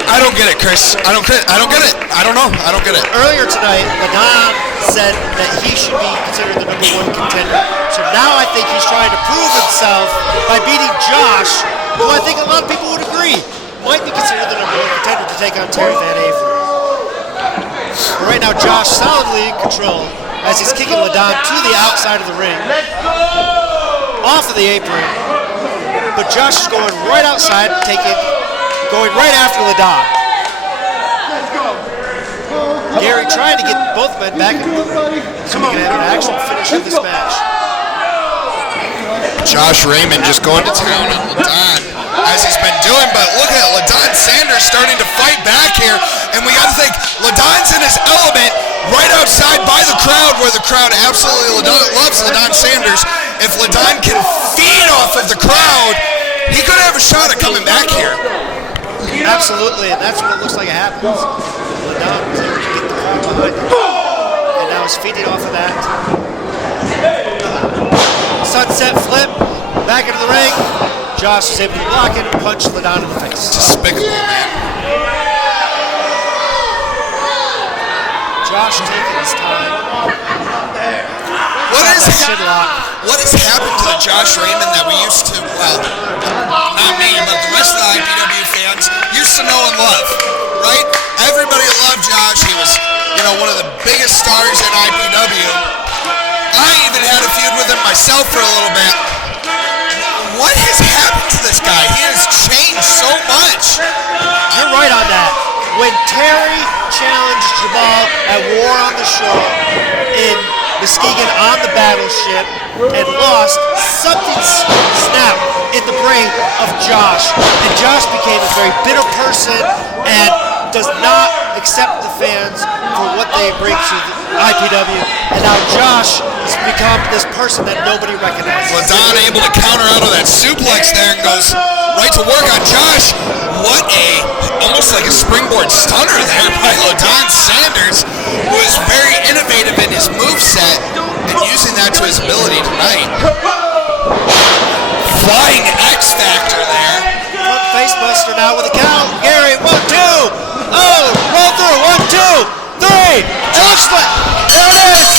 I don't get it, Chris. I don't get it. I don't know. I don't get it. Earlier tonight, Ladon said that he should be considered the #1 contender. So now I think he's trying to prove himself by beating Josh, who I think a lot of people would agree might be considered the #1 contender to take on Terry VanAvery. But right now, Josh solidly in control as he's kicking Ladon to the outside of the ring, off of the apron. But Josh is going right outside, going right after Ladon. Gary trying to get both men back so we can have an actual finish of this match. Josh Raymond just going to town on Ladon, as he's been doing, but look at Ladon Sanders starting to fight back here, and we got to think Ladon's in his element right outside by the crowd, where the crowd absolutely loves Ladon Sanders. If Ladon can feed off of the crowd, he could have a shot at coming back here. Absolutely, and that's what it looks like it happens. Ladon was able to get the crowd behind him, and now he's feeding off of that. Sunset flip, back into the ring. Josh is able to block it and punch Ladon in the face. Despicable, man. Josh taking his time. What has happened to the Josh Raymond that we used to, well, not me, but the rest of the IPW fans used to know and love, right? Everybody loved Josh. He was, one of the biggest stars in IPW. I even had a feud with him myself for a little bit. What has happened to this guy? He has changed so much. You're right on that. When Terry challenged Jamal at War on the Shore in Muskegon on the battleship and lost, something snapped in the brain of Josh. And Josh became a very bitter person and does not accept the fans for what they bring to the IPW. And now Josh has become this person that nobody recognizes. Ladon able to counter out of that suplex there and goes right to work on Josh. What almost like a springboard stunner there by Ladon Sanders, who is very innovative in his moveset and using that to his ability tonight. Flying X Factor there. Front face buster now with a count. Gary, 1, 2. Oh, roll through, 1, 2, 3. It looks like, there it is.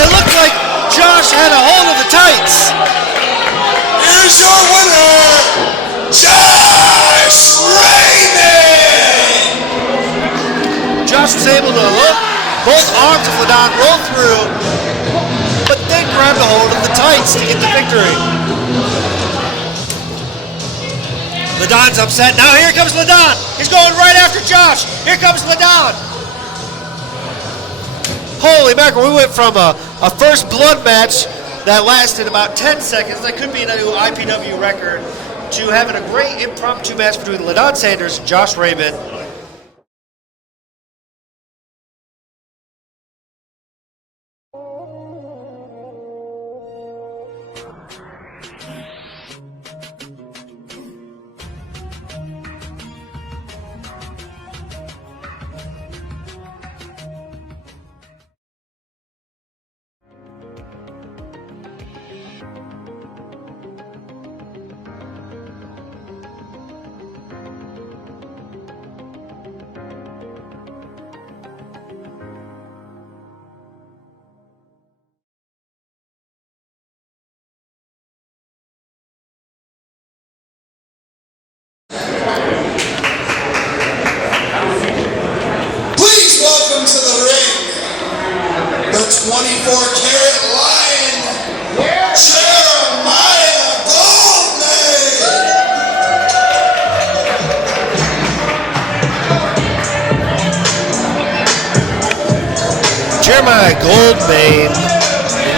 It looked like Josh had a hold of the tights. Here's your winner, Josh Raymond. Josh was able to look, both arms of Ladon roll through, but then grabbed a hold of the tights to get the victory. Ladon's upset. Now here comes Ladon. He's going right after Josh. Here comes Ladon. Holy mackerel, we went from a first blood match that lasted about 10 seconds, that could be a new IPW record, to having a great impromptu match between Ladon Sanders and Josh Raymond. Please welcome to the ring the 24-karat lion, Jeremiah Goldman. Jeremiah Goldmain,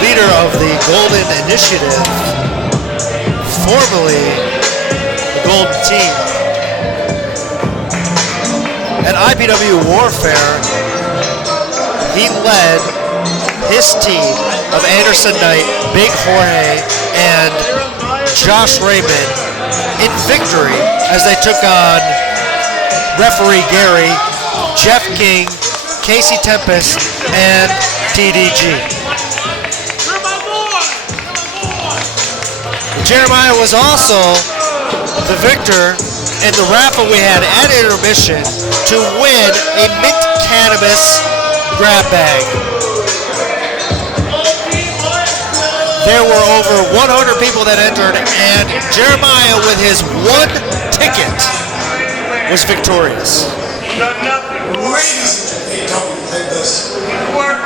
leader of the Golden Initiative, formerly the Golden Team. At IPW Warfare, he led his team of Anderson Knight, Big Jorge, and Josh Raymond in victory as they took on referee Gary, Jeff King, Casey Tempest, and TDG. Jeremiah was also the victor in the raffle we had at intermission to win a mint cannabis grab bag. There were over 100 people that entered, and Jeremiah, with his one ticket, was victorious. Ladies and gentlemen, take this. 24-0.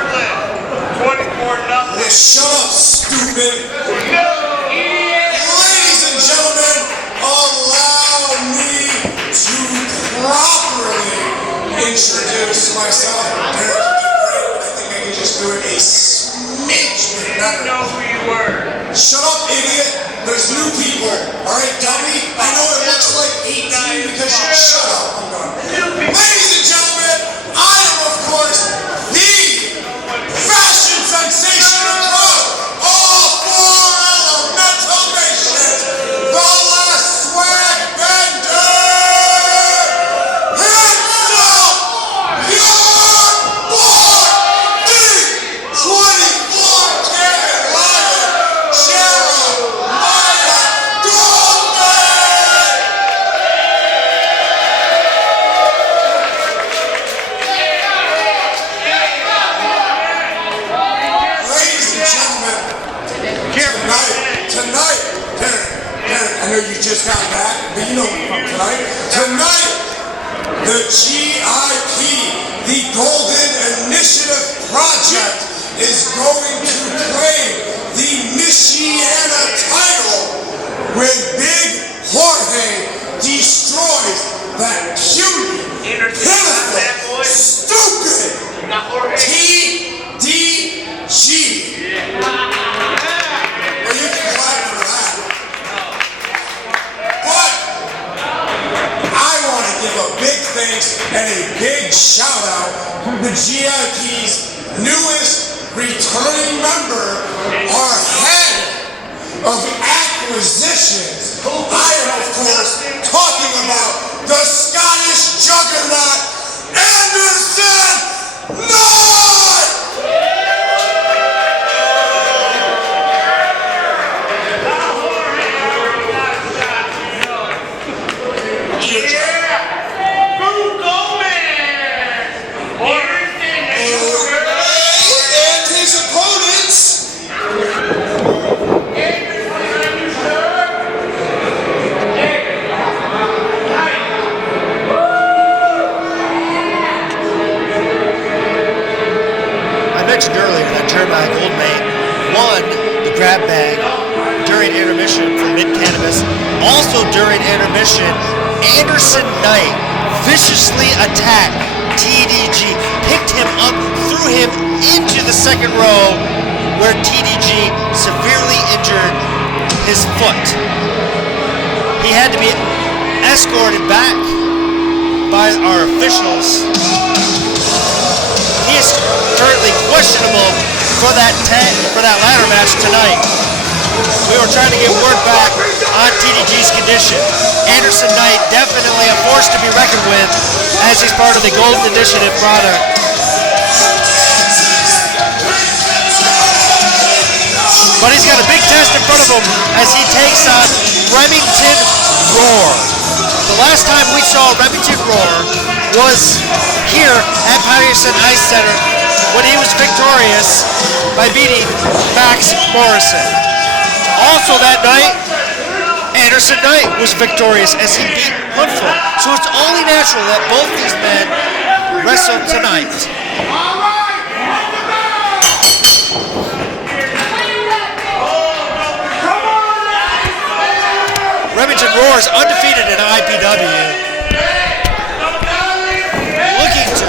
Shut up, stupid. Ladies and gentlemen, allow me to properly introduce myself. I think I can just do it a smidge better. I know who you were. Shut up, idiot. There's new people. Alright, dummy? I know it looks like 18 because you shut up. I'm done. Ladies and gentlemen, I am, of course, the fashion sensation of all 4 elemental nations, the last swag bender, himself, your boy, the 24-karat lion, Jeremiah Goldmain! Ladies and gentlemen, tonight, Derek, I know you just got back, but you know tonight, the GIP, the Golden Initiative Project, is going to claim the Michiana title when Big Jorge destroys that puny, pitiful, stupid TDG. Well, you can clap for that. But I want to give a big thanks and a big shout out to the GIP's newest returning member, our head of acquisitions. I am, of course, talking about the Scottish juggernaut, Anderson Knight! And his opponents. I mentioned earlier that Jeremiah Goldmain won the grab bag during intermission for Mint Cannabis. Also during intermission, Anderson Knight viciously attacked TDG, picked him up, threw him into the second row where TDG severely injured his foot. He had to be escorted back by our officials. He is currently questionable for that ladder match tonight. We were trying to get word back on TDG's condition. Anderson Knight definitely a force to be reckoned with as he's part of the Golden Initiative product. But he's got a big test in front of him as he takes on Remington Roar. The last time we saw Remington Roar was here at Patterson Ice Center when he was victorious by beating Max Morrison. Also that night, Anderson Knight was victorious as he beat Hoodfoot. So it's only natural that both these men wrestle tonight. Remington Roar is undefeated in IPW, looking to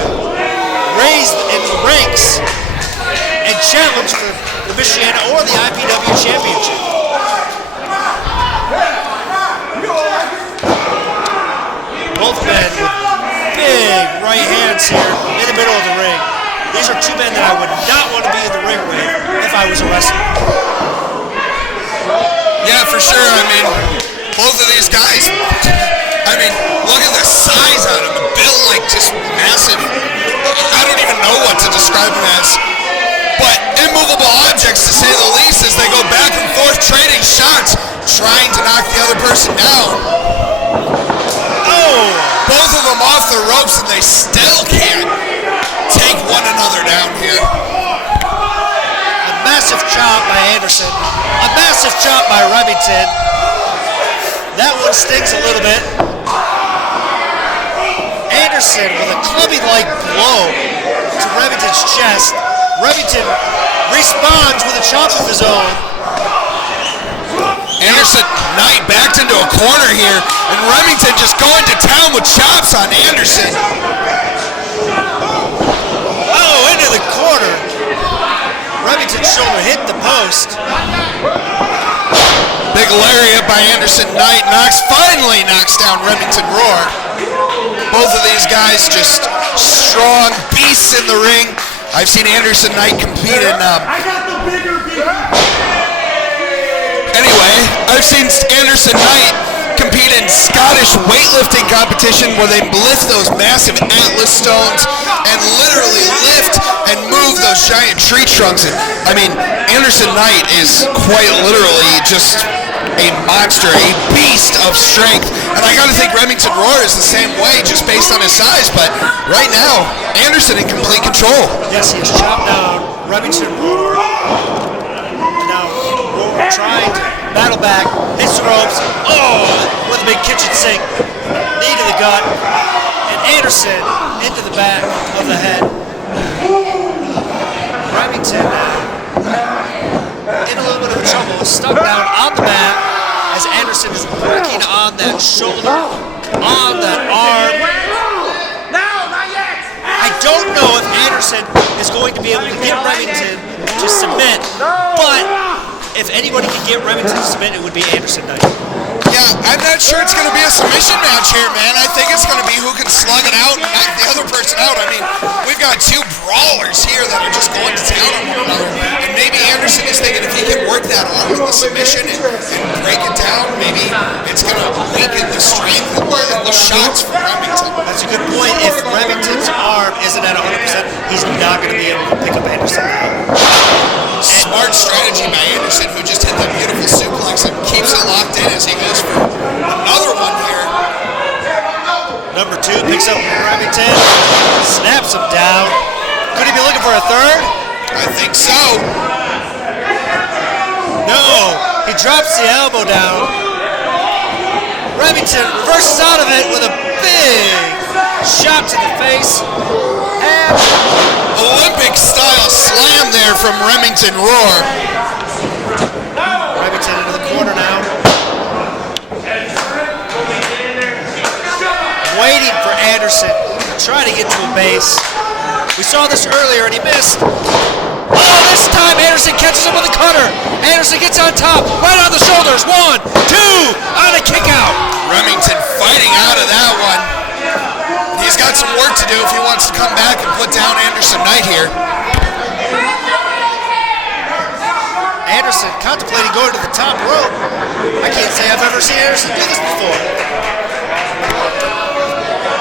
raise in the ranks challenge for the Michiana or the IPW Championship. Both men with big right hands here in the middle of the ring. These are two men that I would not want to be in the ring with if I was a wrestler. Yeah, for sure. I mean, both of these guys, I mean, look at the size on them. Built like just massive. I don't even know what to describe them as. But immovable objects, to say the least, as they go back and forth trading shots, trying to knock the other person down. Oh! Both of them off the ropes, and they still can't take one another down here. A massive chop by Anderson. A massive chop by Remington. That one stings a little bit. Anderson with a clubbing-like blow to Remington's chest. Remington responds with a chop of his own. Anderson Knight backed into a corner here, and Remington just going to town with chops on Anderson. Oh, into the corner. Remington's shoulder hit the post. Big lariat by Anderson Knight finally knocks down Remington Roar. Both of these guys just strong beasts in the ring. I've seen Anderson Knight compete in Anyway, I've seen Anderson Knight compete in Scottish weightlifting competition where they lift those massive Atlas stones and literally lift and move those giant tree trunks. And, I mean, Anderson Knight is quite literally just a monster, a beast of strength. And I gotta think Remington Roar is the same way, just based on his size. But right now, Anderson in complete control. Yes, he has chopped down Remington Roar. Now Roar trying to battle back, hits the ropes. Oh, with a big kitchen sink, knee to the gut, and Anderson into the back of the head. Remington in a little bit of trouble, stuck down on the mat as Anderson is working on that shoulder, on that arm. I don't know if Anderson is going to be able to get Remington to submit, but if anybody can get Remington to submit, it would be Anderson Knight. Yeah, I'm not sure it's going to be a submission match here, man. I think it's going to be who can slug it out and knock the other person out. I mean, we've got two brawlers here that are just going to town on one another. And maybe Anderson is thinking if he can work that arm with the submission and break it down, maybe it's going to weaken the strength and the shots from Remington. That's a good point. If Remington's arm isn't at 100%, he's not going to be able to pick up Anderson now. Smart strategy by Anderson, who just hit that beautiful suplex and keeps it locked in as he goes for another one here. Number 2 picks up Remington, snaps him down. Could he be looking for a third? I think so. No, he drops the elbow down. Remington reverses out of it with a big shot to the face. And Olympic-style slam there from Remington Roar. Remington into the corner now. Waiting for Anderson, trying to get to a base. We saw this earlier and he missed. Oh, this time Anderson catches him with a cutter. Anderson gets on top, right on the shoulders. 1, 2, on a kick out. Remington fighting out of that one. He's got some work to do if he wants to come back and put down Anderson Knight here. Anderson contemplating going to the top rope. I can't say I've ever seen Anderson do this before.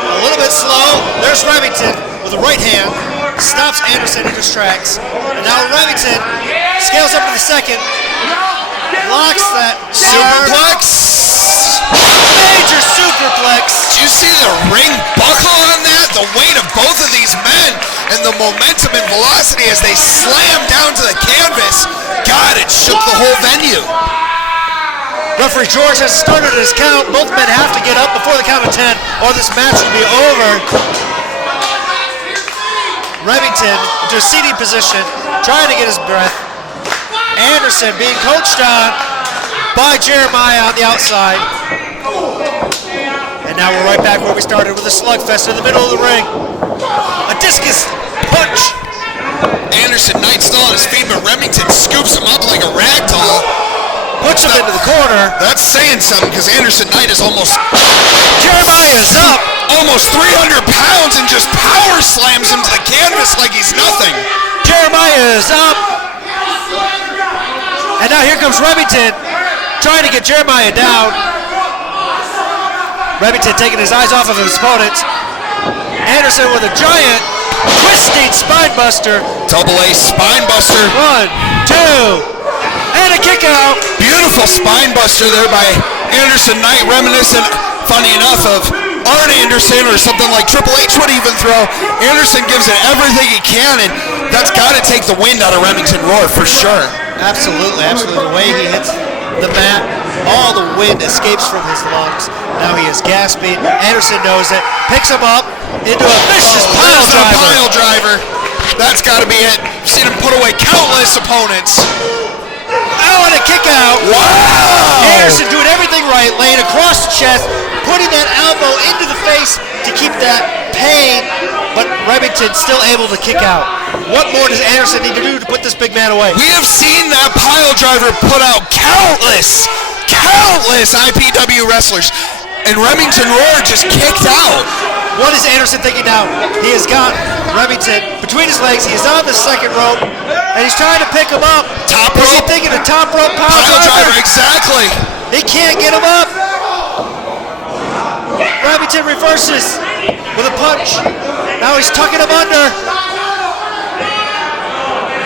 A little bit slow. There's Remington with the right hand. Stops Anderson in his tracks. And now Remington scales up to the second. Blocks that Superplex. Major superplex. Do you see the ring buckle on that? The weight of both of these men and the momentum and velocity as they slam down to the canvas. God, it shook the whole venue. Referee George has started his count. Both men have to get up before the count of 10 or this match will be over. Remington into a seating position, trying to get his breath. Anderson being coached on by Jeremiah on the outside. And now we're right back where we started with a slugfest in the middle of the ring. A discus punch. Anderson Knight still on his feet, but Remington scoops him up like a rag doll. Puts him into the corner. That's saying something because Anderson Knight is almost... Jeremiah's up. Almost 300 pounds and just power slams him to the canvas like he's nothing. Jeremiah is up. And now here comes Remington trying to get Jeremiah down. Remington taking his eyes off of his opponents. Anderson with a giant twisting spine buster. Double A spine buster. 1, 2, and a kick out. Beautiful spine buster there by Anderson Knight, reminiscent, funny enough, of Arn Anderson or something like Triple H would even throw. Anderson gives it everything he can, and that's got to take the wind out of Remington Roar for sure. Absolutely, absolutely. The way he hits the mat, all the wind escapes from his lungs. Now he is gasping. Anderson knows it. Picks him up into a vicious pile driver. That's got to be it. I've seen him put away countless opponents. Oh, and a kick out. Wow! Anderson doing everything right, laying across the chest, putting that elbow into the face to keep that pain, but Remington still able to kick out. What more does Anderson need to do to put this big man away? We have seen that pile driver put out countless IPW wrestlers, and Remington Roar just kicked out. What is Anderson thinking now? He has got Remington between his legs. He is on the second rope, and he's trying to pick him up. Top rope. Is he thinking a top rope pile driver? Exactly. He can't get him up. Remington reverses with a punch. Now he's tucking him under.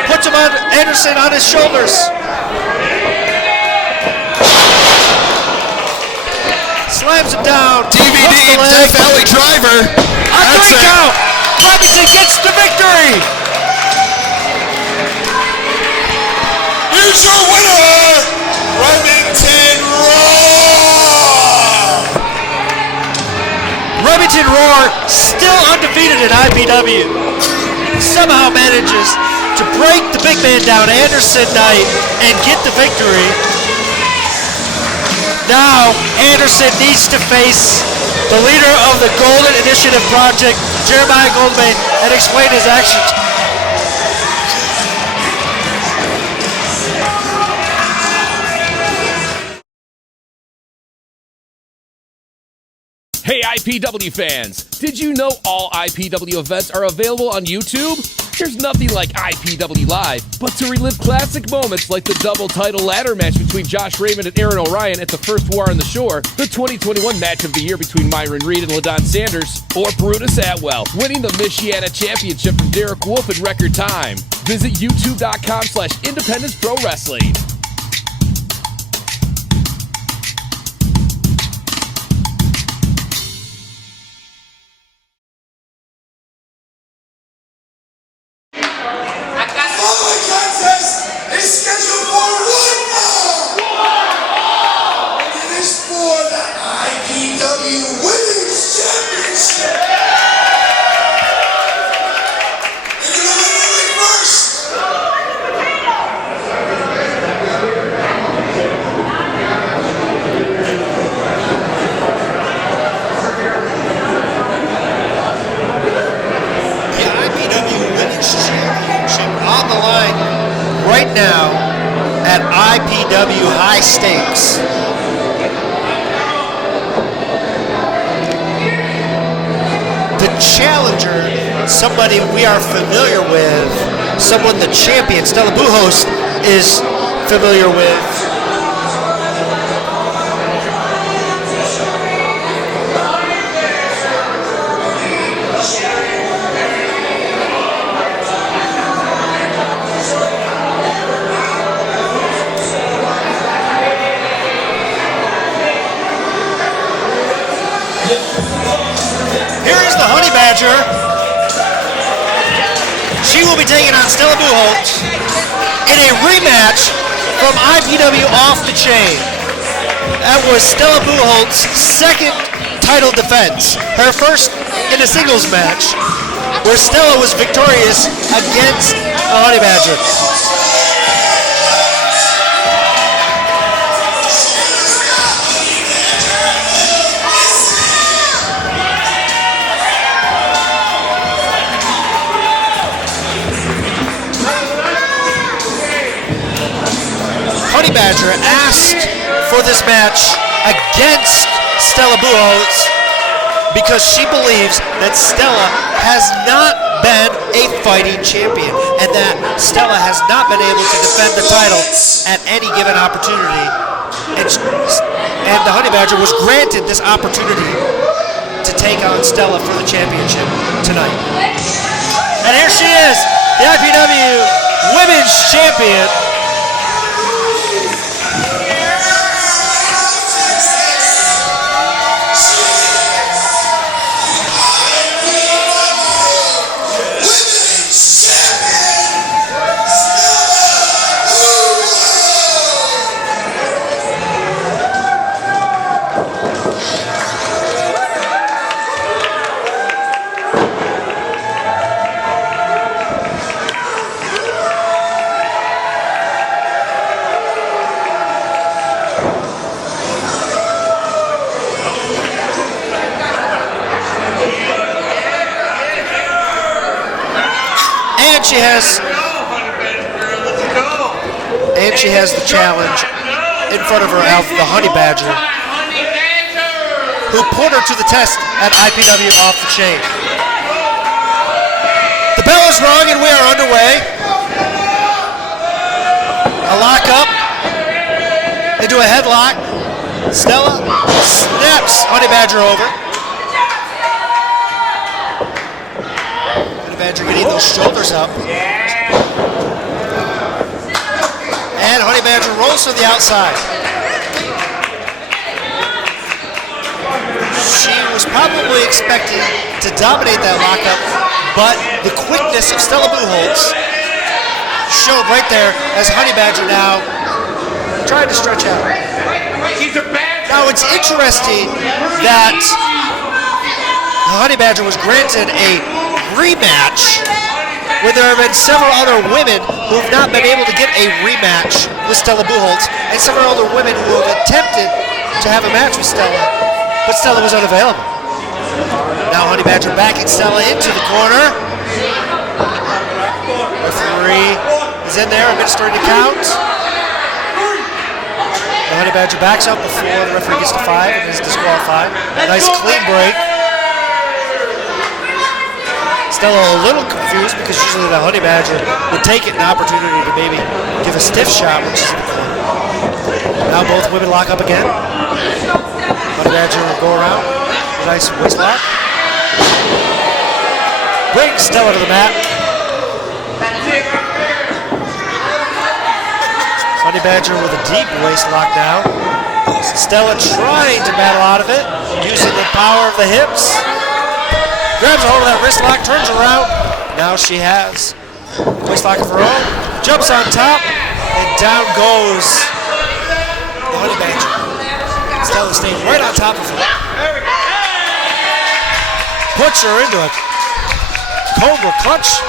Puts him on Anderson on his shoulders. Slams him down. DVD Death Valley driver. A 3 count. Remington gets the victory. Here's your winner, Remington Roar. Remington Roar, still undefeated in IPW, somehow manages to break the big man down, Anderson Knight, and get the victory. Now, Anderson needs to face the leader of the Golden Initiative Project, Jeremiah Goldman, and explain his actions. Hey IPW fans, did you know all IPW events are available on YouTube? There's nothing like IPW Live, but to relive classic moments like the double title ladder match between Josh Raymond and Aaron Orion at the first War on the Shore, the 2021 match of the year between Myron Reed and LaDon Sanders, or Brutus Atwell winning the Michiana Championship from Derek Wolf in record time, visit youtube.com/independencepro-wrestling. Now at IPW High Stakes. The challenger, somebody we are familiar with, someone the champion, Stella Buho, is familiar with. She will be taking on Stella Buho in a rematch from IPW Off the Chain. That was Stella Buho's second title defense. Her first in a singles match, where Stella was victorious against the Honey Badger. Honey Badger asked for this match against Stella Buho because she believes that Stella has not been a fighting champion and that Stella has not been able to defend the title at any given opportunity. And the Honey Badger was granted this opportunity to take on Stella for the championship tonight. And here she is, the IPW Women's Champion. She has the challenge in front of her of the Honey Badger, who put her to the test at IPW Off the Chain. The bell is rung and we are underway. A lockup into a headlock. Stella snaps Honey Badger over. Honey Badger getting those shoulders up. And Honey Badger rolls to the outside. She was probably expecting to dominate that lockup, but the quickness of Stella Buho showed right there as Honey Badger now trying to stretch out. Now it's interesting that Honey Badger was granted a rematch when there have been several other women who have not been able to get a rematch with Stella Buho, and several other women who have attempted to have a match with Stella, but Stella was unavailable. Now Honey Badger backing Stella into the corner. Referee is in there, administering the count. The Honey Badger backs up before the referee gets to 5 and is disqualified. A nice clean break. Stella a little confused because usually the Honey Badger would take it an opportunity to maybe give a stiff shot, which is in the corner. Now both women lock up again. Honey Badger will go around. A nice waist lock. Brings Stella to the mat. Honey Badger with a deep waist lock now. Stella trying to battle out of it, using the power of the hips. Grabs a hold of that wrist lock, turns around. Now she has waist lock of her own. Jumps on top, and down goes the Honey Badger. Stella staying right on top of her. Puts her into a cobra clutch.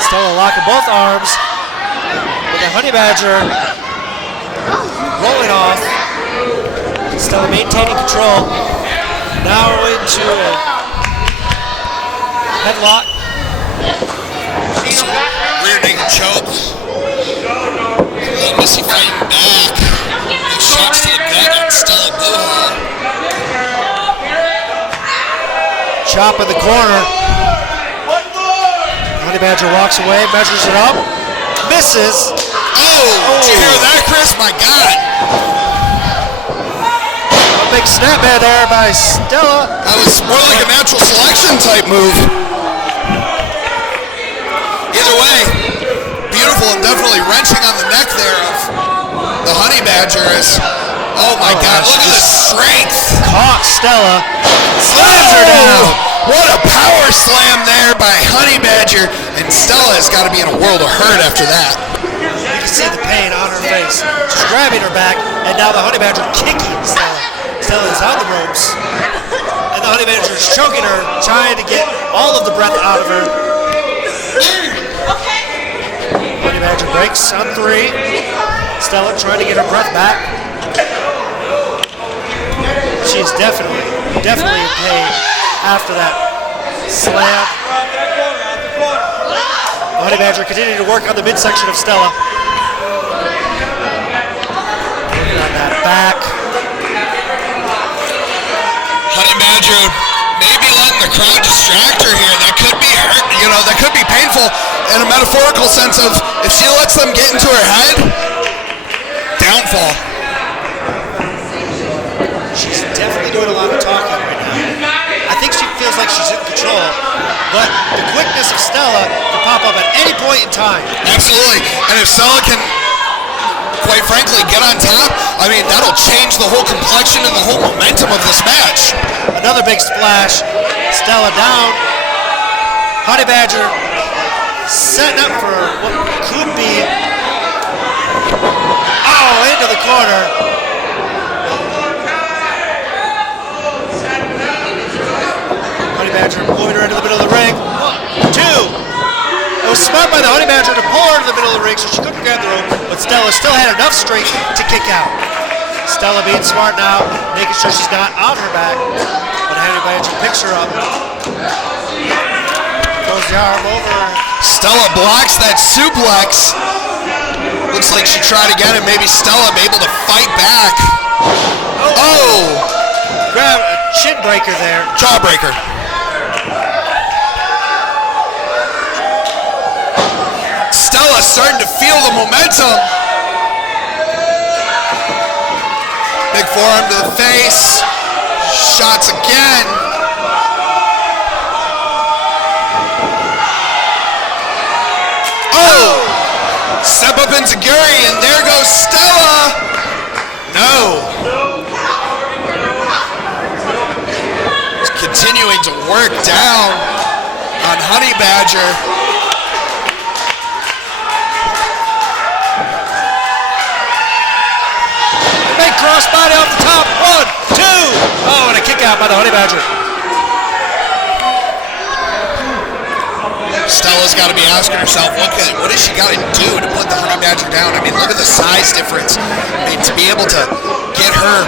Stella locking both arms. With the Honey Badger rolling off. Stella maintaining control. Now into a headlock. Rear naked choke. Missy fighting back. Big shots to the gut on Stella Buho. Chop in the corner. Honey Badger walks away, measures it up, misses. Oh, did you hear that, Chris? My God. A big snapback there by Stella. That was more like a natural selection type move. Either way, beautiful and definitely wrenching on the neck there of the Honey Badger. Oh my God, look at the strength. Caught Stella, slams her down. What a power slam there by Honey Badger, and Stella has got to be in a world of hurt after that. You can see the pain on her face. She's grabbing her back, and now the Honey Badger kicking Stella. Stella is on the ropes, and the Honey Badger is choking her, trying to get all of the breath out of her. Honey Badger breaks on 3. Stella trying to get her breath back. She's definitely in pain after that slam. Honey Badger continuing to work on the midsection of Stella. Working on that back. Honey Badger maybe letting the crowd distract her here. That could be hurt, you know, that could be painful in a metaphorical sense of if she lets them get into her head, downfall. She's definitely doing a lot of talking right now. I think she feels like she's in control, but the quickness of Stella can pop up at any point in time. Absolutely, and if Stella can, quite frankly, get on top, I mean, that'll change the whole complexion and the whole momentum of this match. Another big splash. Stella down. Honey Badger setting up for what could be, into the corner. Honey Badger moving her into the middle of the ring. 1, 2. It was smart by the Honey Badger to pull her into the middle of the ring so she couldn't grab the rope, but Stella still had enough strength to kick out. Stella being smart now, making sure she's not on her back, but Honey Badger picks her up. Throws the arm over. Stella blocks that suplex. Looks like she tried again, and maybe Stella able to fight back. Grab a chin breaker there. Jawbreaker. Stella starting to feel the momentum. Big forearm to the face. Shots again. Step up into Gary, and there goes Stella. No. Continuing to work down on Honey Badger. Big crossbody off the top. 1, 2. Oh, and a kick out by the Honey Badger. Stella's got to be asking herself, what has she got to do to put the Honey Badger down? I mean, look at the size difference. I mean, to be able to get her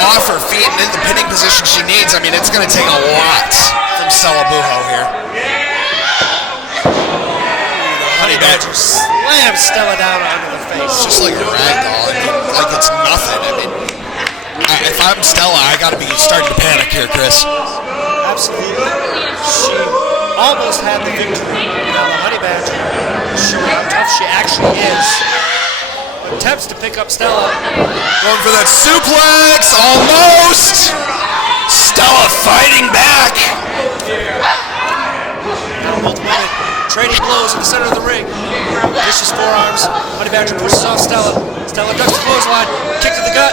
off her feet and in the pinning position she needs, I mean, it's going to take a lot from Stella Buho here. Honey Badger slams Stella down onto the face. It's just like a rag doll. I mean, like it's nothing. I mean, if I'm Stella, I got to be starting to panic here, Chris. Absolutely. She almost had the victory. Now the Honey Badger, showing how tough she actually is, attempts to pick up Stella. Going for that suplex, almost. Stella fighting back. Now both women trading blows in the center of the ring. Vicious forearms. Honey Badger pushes off Stella. Stella ducks the clothesline. Kick to the gut.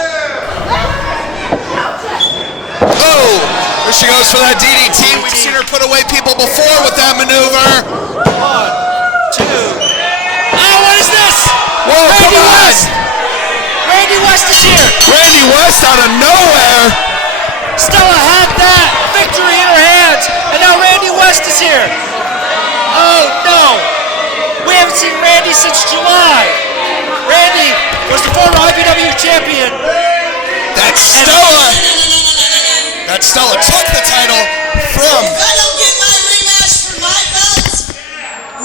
Oh! There she goes for that DDT. We've seen her put away people before with that maneuver. 1, 2. Oh, what is this? Whoa, come on! Randy West is here. Randy West out of nowhere. Stella had that victory in her hands, and now Randy West is here. Oh no! We haven't seen Randy since July. Randy was the former IPW champion. That Stella took the title from. If I don't get my rematch for my belt,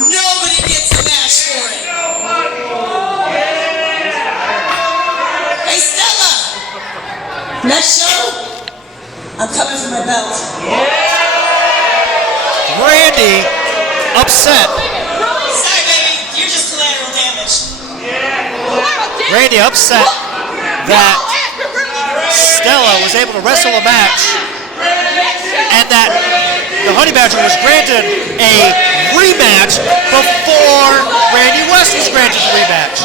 nobody gets a match for it. Hey Stella, next show, I'm coming for my belt. Randy upset. Sorry baby, you're just collateral damage. Randy upset that Stella was able to wrestle a match and that the Honey Badger was granted a rematch before Randy West was granted the rematch.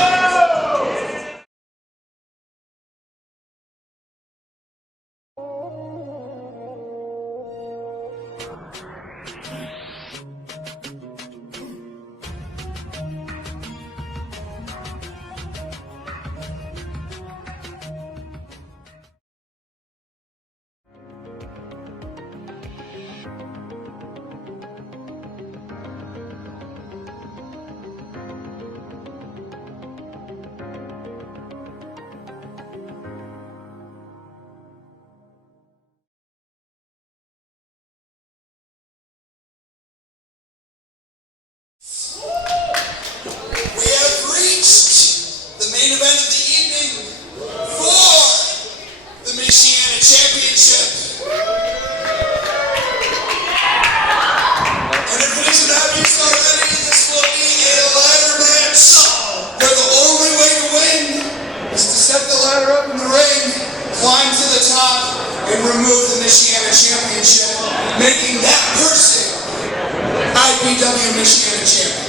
Michiana champion.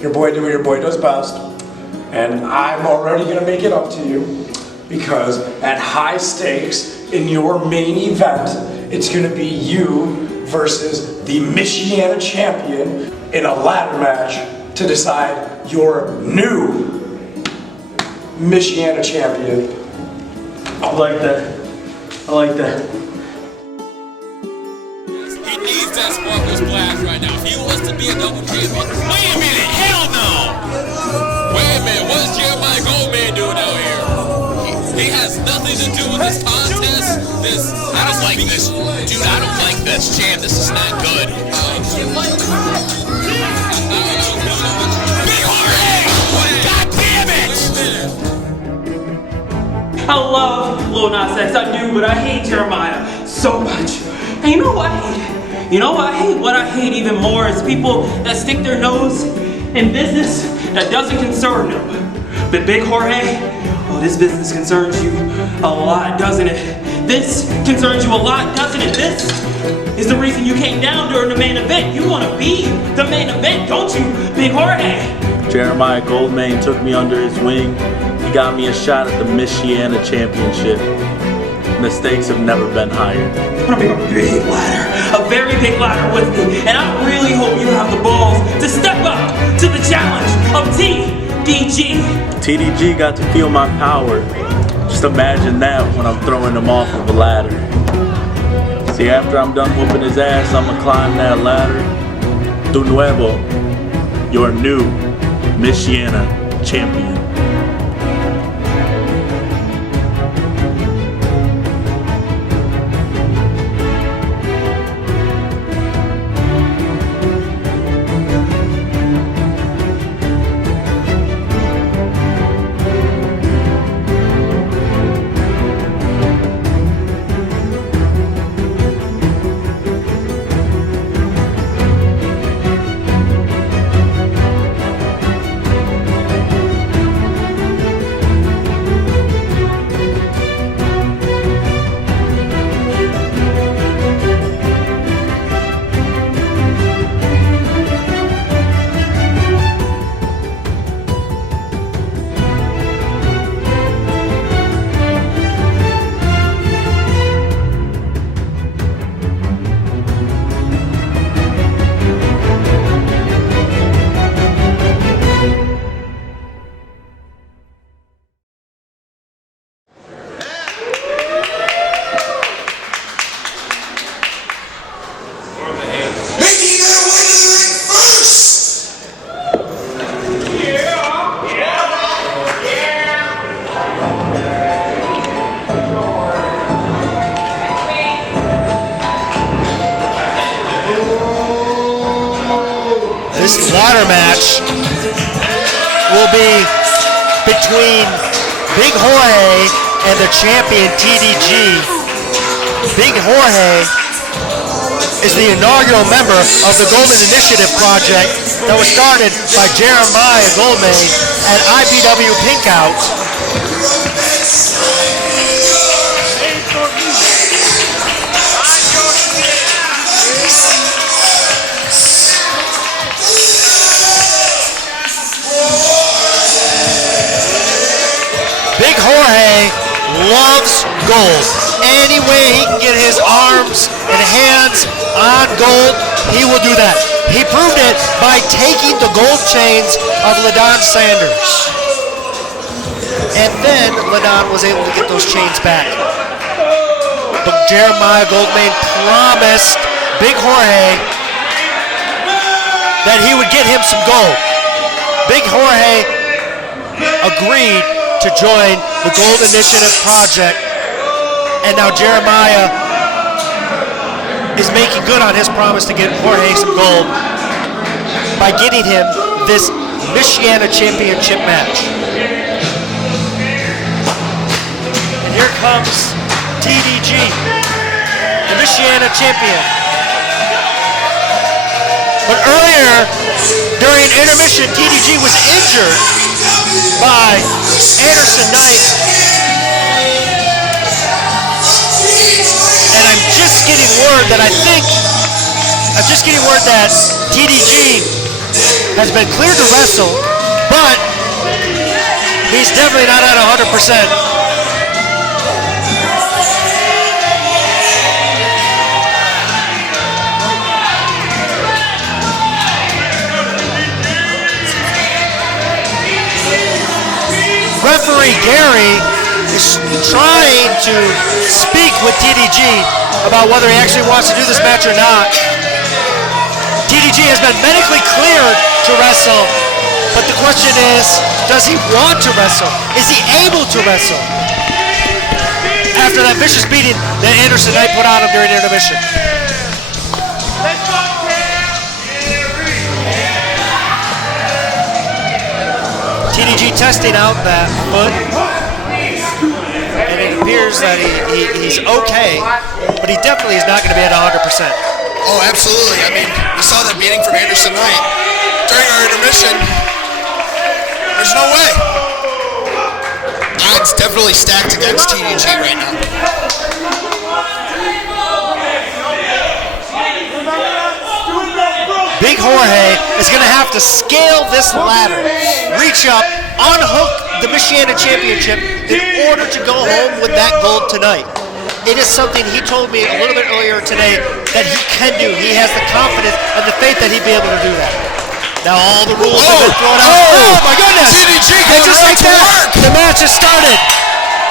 Your boy do what your boy does best, and I'm already gonna make it up to you because at high stakes in your main event, it's gonna be you versus the Michiana champion in a ladder match to decide your new Michiana champion. I like that. I like that. He needs that sparkle splash right now. If he wants to be a double champion. Wait a minute, hell no! Wait a minute, what's Jeremiah Goldman doing out here? He has nothing to do with this contest. I don't like this. Dude, I don't like this, champ. This is not good. Big Jorge! God damn it! I love Lil Nas X, I do, but I hate Jeremiah so much. And you know what I hate? You know what I hate? What I hate even more is people that stick their nose in business that doesn't concern them. But Big Jorge, oh, this business concerns you a lot, doesn't it? This concerns you a lot, doesn't it? This is the reason you came down during the main event. You want to be the main event, don't you, Big Jorge? Jeremiah Goldman took me under his wing. He got me a shot at the Michiana Championship. The stakes have never been higher. I'm gonna make a big ladder, a very big ladder with me, and I really hope you have the balls to step up to the challenge of TDG. TDG got to feel my power. Just imagine that when I'm throwing him off of a ladder. See, after I'm done whooping his ass, I'm gonna climb that ladder. Tu nuevo, your new Michiana champion. This ladder match will be between Big Jorge and the champion TDG. Big Jorge is the inaugural member of the Golden Initiative project that was started by Jeremiah Goldman at IPW Pinkout. Big Jorge loves gold. Any way he can get his arms and hands on gold, he will do that. He proved it by taking the gold chains of LaDon Sanders. And then LaDon was able to get those chains back. But Jeremiah Goldman promised Big Jorge that he would get him some gold. Big Jorge agreed to join the Gold Initiative project, and now Jeremiah is making good on his promise to get Jorge some gold by getting him this Michiana Championship match. And here comes TDG, the Michiana champion. But earlier, during intermission, TDG was injured by Anderson Knight. word that I'm just getting word that TDG has been cleared to wrestle, but he's definitely not at 100%. Referee Gary is trying to speak with TDG about whether he actually wants to do this match or not. TDG has been medically cleared to wrestle, but the question is, does he want to wrestle? Is he able to wrestle? After that vicious beating that Anderson Knight put on him during intermission. TDG testing out that foot, and it appears that he's okay, but he definitely is not going to be at 100%. Oh, absolutely. I mean, we saw that beating from Anderson Knight during our intermission. There's no way. Odds definitely stacked against TDG right now. Big Jorge is going to have to scale this ladder, reach up, unhook the Michiana Championship in order to go home with that gold tonight. It is something he told me a little bit earlier today that he can do. He has the confidence and the faith that he'd be able to do that. Now all the rules have been thrown out. Oh my goodness! TDG and just like that, the match has started.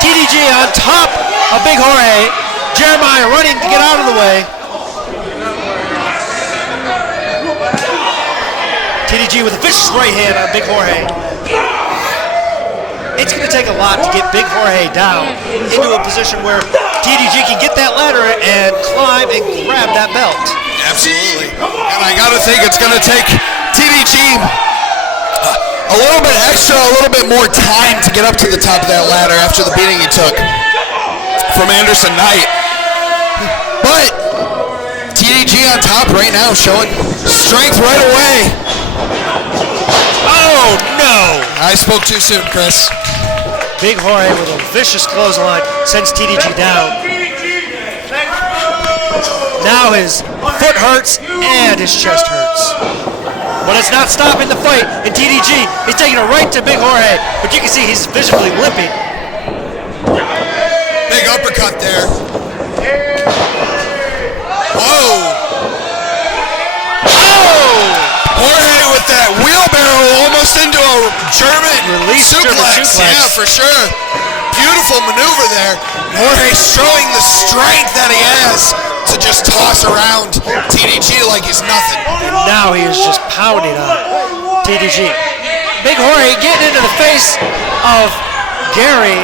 TDG on top of Big Jorge. Jeremiah running to get out of the way. TDG with a vicious right hand on Big Jorge. It's going to take a lot to get Big Jorge down into a position where TDG can get that ladder and climb and grab that belt. Absolutely. And I got to think it's going to take TDG a little bit extra, a little bit more time to get up to the top of that ladder after the beating he took from Anderson Knight. But TDG on top right now, showing strength right away. Oh no! I spoke too soon, Chris. Big Jorge with a vicious clothesline sends TDG down. Now his foot hurts and his chest hurts. But it's not stopping the fight, and TDG is taking it right to Big Jorge, but you can see he's visibly limping. Big uppercut there. Whoa! Jorge with that wheelbarrow almost into a German suplex. Yeah, for sure. Beautiful maneuver there. Jorge showing the strength that he has to just toss around TDG like he's nothing. And now he is just pounding on TDG. Big Jorge getting into the face of Gary,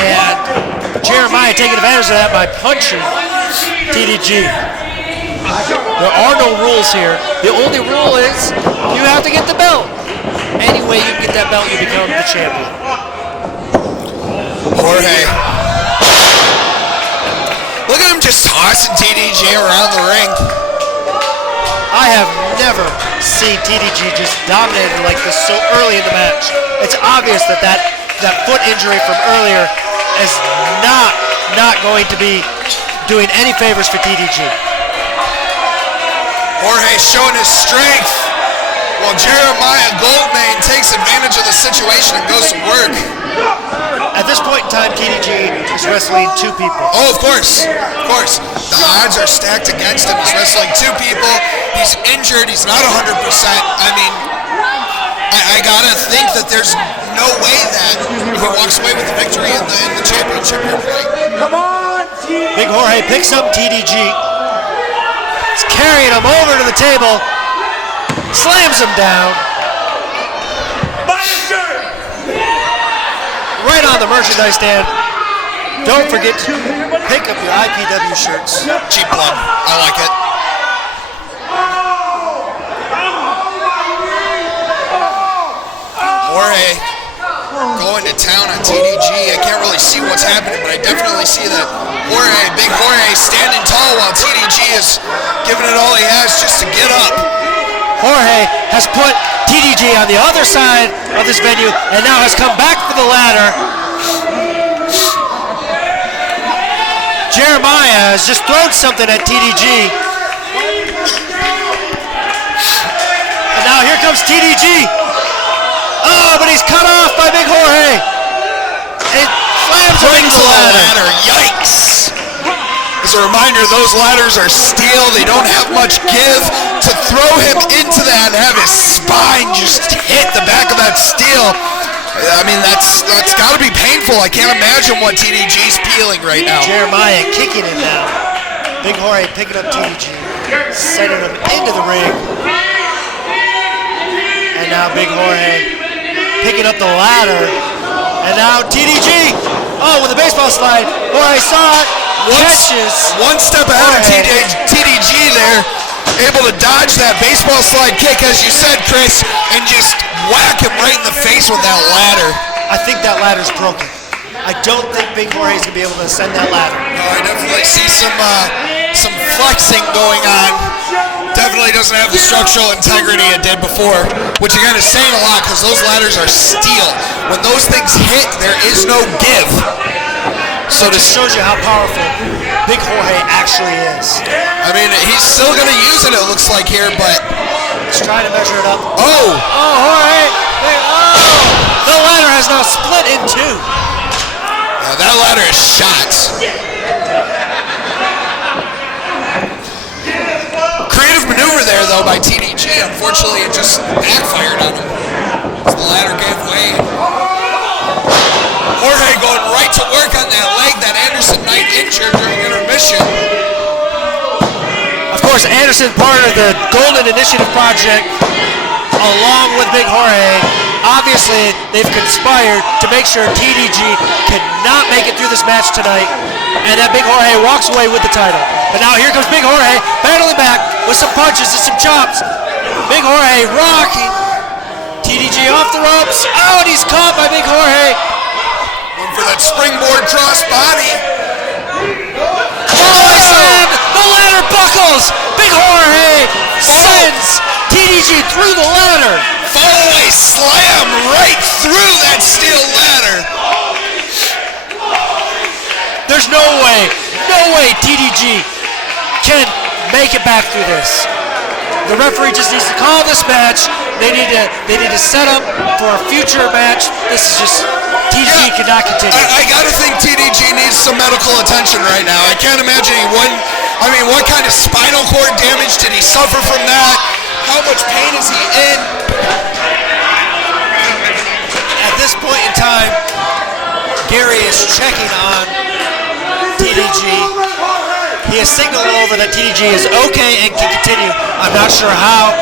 and Jeremiah taking advantage of that by punching TDG. There are no rules here. The only rule is you have to get the belt. Any way you get that belt, you become the champion. Jorge. Look at him just tossing TDG around the ring. I have never seen TDG just dominated like this so early in the match. It's obvious that that foot injury from earlier is not going to be doing any favors for TDG. Jorge showing his strength while Jeremiah Goldman takes advantage of the situation and goes to work. At this point in time, TDG is wrestling two people. Oh, of course. Of course. The odds are stacked against him. He's wrestling two people. He's injured. He's not 100%. I mean, I gotta think that there's no way that he walks away with the victory in the championship here tonight. Come on, TDG. Big Jorge picks up TDG. He's carrying him over to the table. Slams him down. Right on the merchandise stand. Don't forget to pick up your IPW shirts. Cheap plug. I like it. Jorge going to town on TDG. I can't really see what's happening, but I definitely see that Jorge, Big Jorge, standing tall while TDG is giving it all he has just to get up. Jorge has put TDG on the other side of this venue and now has come back for the ladder. Jeremiah has just thrown something at TDG. And now here comes TDG. Oh, but he's cut off by Big Jorge. It slams him into the ladder. Yikes! As a reminder, those ladders are steel. They don't have much give. To throw him into that and have his spine just hit the back of that steel, I mean, that's got to be painful. I can't imagine what TDG's feeling right now. Jeremiah kicking it now. Big Jorge picking up TDG, sending him into the ring. And now Big Jorge picking up the ladder. And now TDG, with a baseball slide. Jorge saw it, catches. One step ahead of TDG there. Able to dodge that baseball slide kick, as you said, Chris, and just whack him right in the face with that ladder. I think that ladder's broken. I don't think Big Jorge's gonna be able to ascend that ladder. No, I definitely see some flexing going on. Definitely doesn't have the structural integrity it did before, which again is saying a lot because those ladders are steel. When those things hit, there is no give. So it just shows you how powerful Big Jorge actually is. I mean, he's still going to use it, it looks like here, but... He's trying to measure it up. Oh! Oh, Jorge! The ladder has now split in two. Yeah, that ladder is shot. Creative maneuver there, though, by TDG. Unfortunately, it just backfired on him as the ladder gave way. Jorge going right to work on that leg that Anderson Knight injured during intermission. Of course, Anderson part of the Golden Initiative Project, along with Big Jorge. Obviously, they've conspired to make sure TDG could not make it through this match tonight, and that Big Jorge walks away with the title. But now here comes Big Jorge, battling back with some punches and some chops. Big Jorge rocking. TDG off the ropes. Oh, and he's caught by Big Jorge. For that springboard cross body. Oh, slam! The ladder buckles! Big Jorge sends TDG through the ladder. Fallaway slam right through that steel ladder. There's no way TDG can make it back through this. The referee just needs to call this match. They need to set up for a future match. This is just TDG cannot continue. I gotta think TDG needs some medical attention right now. I can't imagine he wouldn't. I mean, what kind of spinal cord damage did he suffer from that? How much pain is he in? At this point in time, Gary is checking on TDG. He has signaled over that TDG is okay and can continue. I'm not sure how.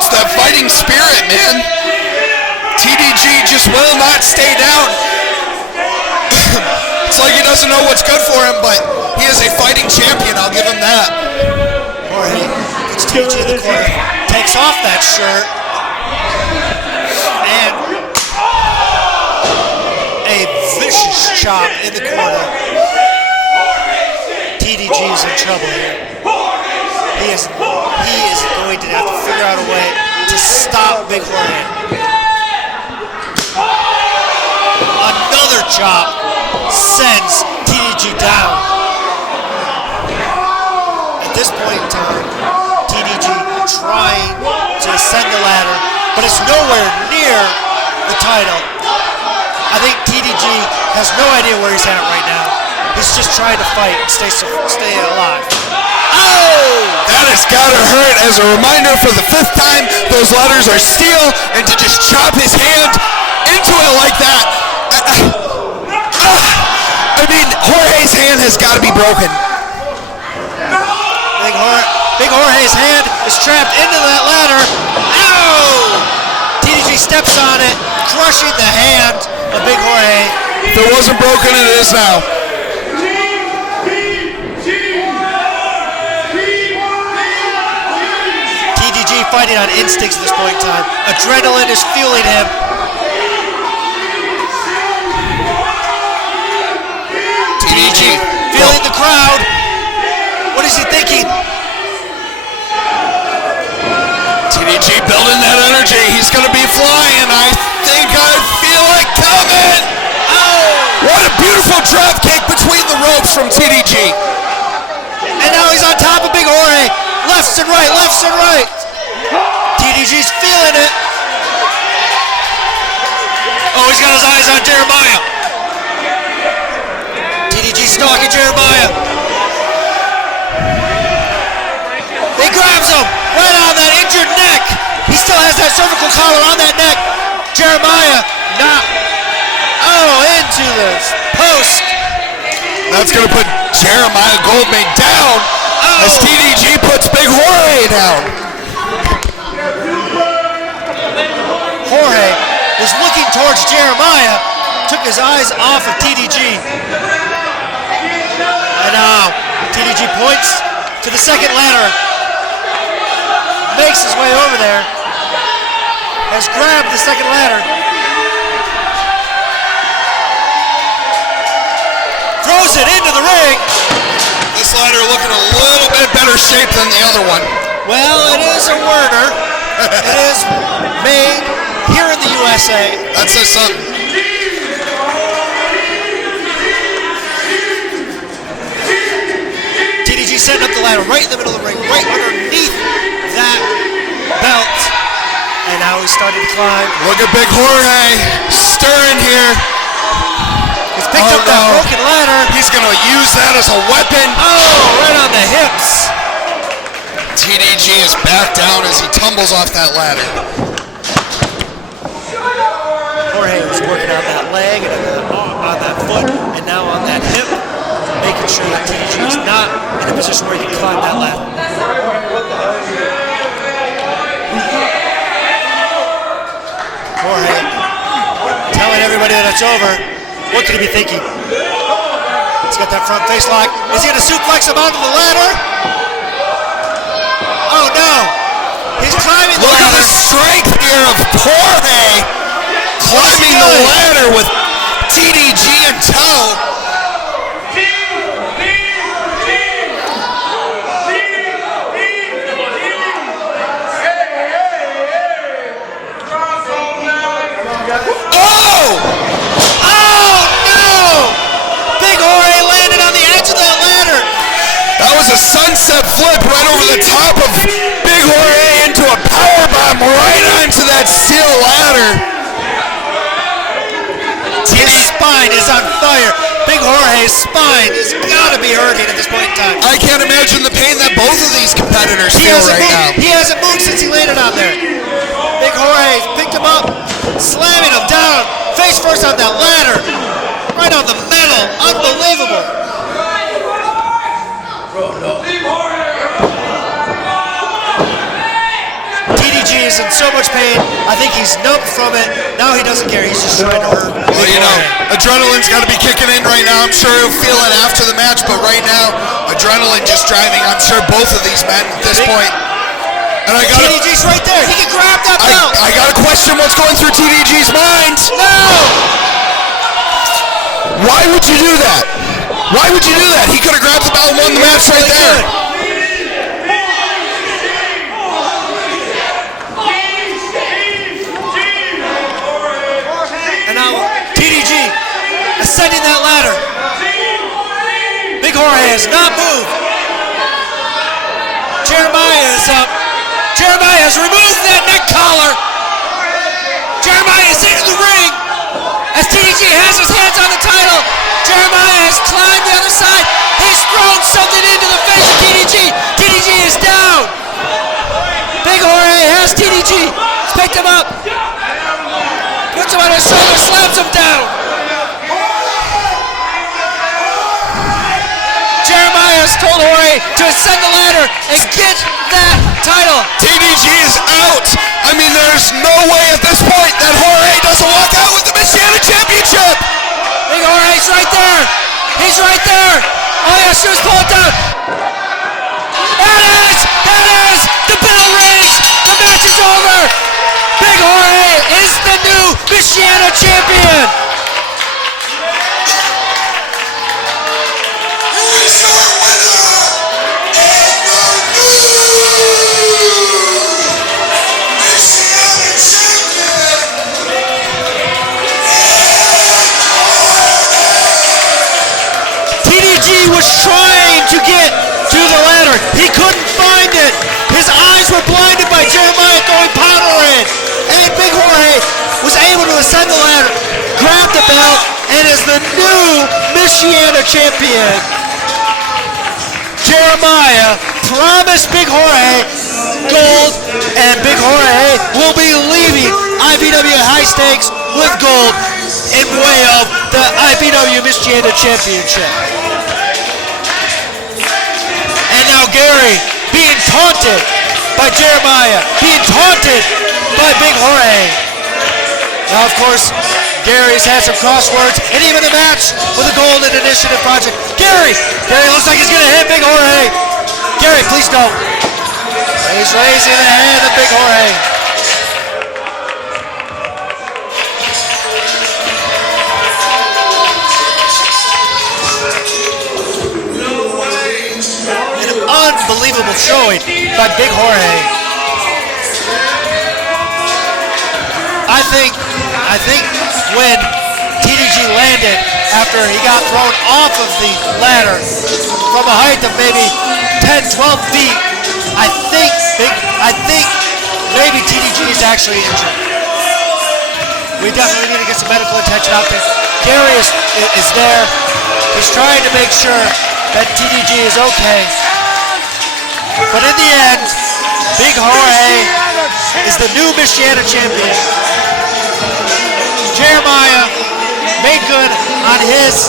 It's that fighting spirit, man. TDG just will not stay down. It's like he doesn't know what's good for him, but he is a fighting champion, I'll give him that. Jorge puts TDG in the corner, takes off that shirt, and a vicious chop in the corner. TDG is in trouble here. He is going to have to figure out a way to stop Big Jorge. Another chop sends TDG down. At this point in time, TDG trying to ascend the ladder, but it's nowhere near the title. I think TDG has no idea where he's at right now. He's just trying to fight and stay alive. Oh! That has got to hurt. As a reminder, for the 5th time, those ladders are steel, and to just chop his hand into it like that. I mean, Jorge's hand has got to be broken. Big Jorge's hand is trapped into that ladder. Ow! TDG steps on it, crushing the hand of Big Jorge. If it wasn't broken, it is now. TDG fighting on instincts at this point in time. Adrenaline is fueling him. TDG feeling the crowd. What is he thinking? TDG building that energy. He's going to be flying. I think I feel it coming. Oh! What a beautiful Beautiful drop kick between the ropes from TDG. And now he's on top of Big Jorge. Lefts and right, lefts and right. TDG's feeling it. Oh, he's got his eyes on Jeremiah. TDG stalking Jeremiah. He grabs him right on that injured neck. He still has that cervical collar on that neck. Jeremiah not. Oh, into the post. That's going to put Jeremiah Goldman down as TDG puts Big Jorge down. Jorge was looking towards Jeremiah, took his eyes off of TDG. And now TDG points to the second ladder, makes his way over there, has grabbed the second ladder, throws it into the ring. This ladder looking a little bit better shape than the other one. Well, it is a Werner. It is made here in the USA. That says something. TDG setting up the ladder right in the middle of the ring, right underneath that belt. And now he's starting to climb. Look at Big Jorge stirring here. He's picked up that broken ladder. He's going to use that as a weapon. Oh, right on the hips. TDG is back down as he tumbles off that ladder. Jorge was working on that leg and on that foot and now on that hip, making sure that TDG is not in a position where he can climb that ladder. Jorge telling everybody that it's over. What could he be thinking? He's got that front face lock. Is he going to suplex him onto the ladder? Oh no! He's climbing the ladder. Look at the strength here of Jorge climbing the ladder with TDG in tow. A sunset flip right over the top of Big Jorge into a powerbomb right onto that steel ladder. His spine is on fire. Big Jorge's spine has got to be hurting at this point in time. I can't imagine the pain that both of these competitors feel right now. He hasn't moved since he landed on there. Big Jorge picked him up, slamming him down, face first on that ladder, right on the metal. Unbelievable. TDG is in so much pain. I think he's numb from it. Now he doesn't care. He's just trying to hurt. Well, you know, adrenaline's got to be kicking in right now. I'm sure he'll feel it after the match, but right now, adrenaline just driving. I'm sure both of these men at this point. And I got TDG's right there. He can grab that belt. I got to question what's going through TDG's mind. No! Why would you do that? Why would you do that? He could have grabbed the belt and won the match right there. And now TDG ascending that ladder. Big Jorge has not moved. Jeremiah is up. Jeremiah has removed that neck collar. Jeremiah is into the ring as TDG has his hands on the title. Jeremiah has climbed the other side. He's thrown something into the face of TDG. TDG is down. Big Jorge has TDG. He's picked him up. Puts him on his shoulder, slams him down. Jeremiah has told Jorge to ascend the ladder and get that title. TDG is out. I mean, there's no way at this point that Jorge doesn't walk out with the Michiana Championship. Big Jorge's right there. He's right there. All he has to do is pull it down. That is. The bell rings. The match is over. Big Jorge is the new Michiana champion. the ladder. He couldn't find it. His eyes were blinded by Jeremiah throwing powder in. And Big Jorge was able to ascend the ladder, grab the belt, and is the new Michiana champion. Jeremiah promised Big Jorge gold, and Big Jorge will be leaving IPW High Stakes with gold in way of the IPW Michiana Championship. And now Gary being taunted by Jeremiah, being taunted by Big Jorge. Now, of course, Gary's had some crosswords, and even the match with the Golden Initiative Project. Gary looks like he's gonna hit Big Jorge. Gary, please don't. He's raising the hand of Big Jorge. An unbelievable showing by Big Jorge. I think when TDG landed after he got thrown off of the ladder from a height of maybe 10, 12 feet, I think maybe TDG is actually injured. We definitely need to get some medical attention out there. Gary is there. He's trying to make sure that TDG is okay. But in the end, Big Jorge is the new Michiana champion. Jeremiah made good on his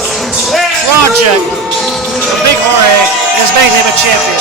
project. Big Jorge has made him a champion.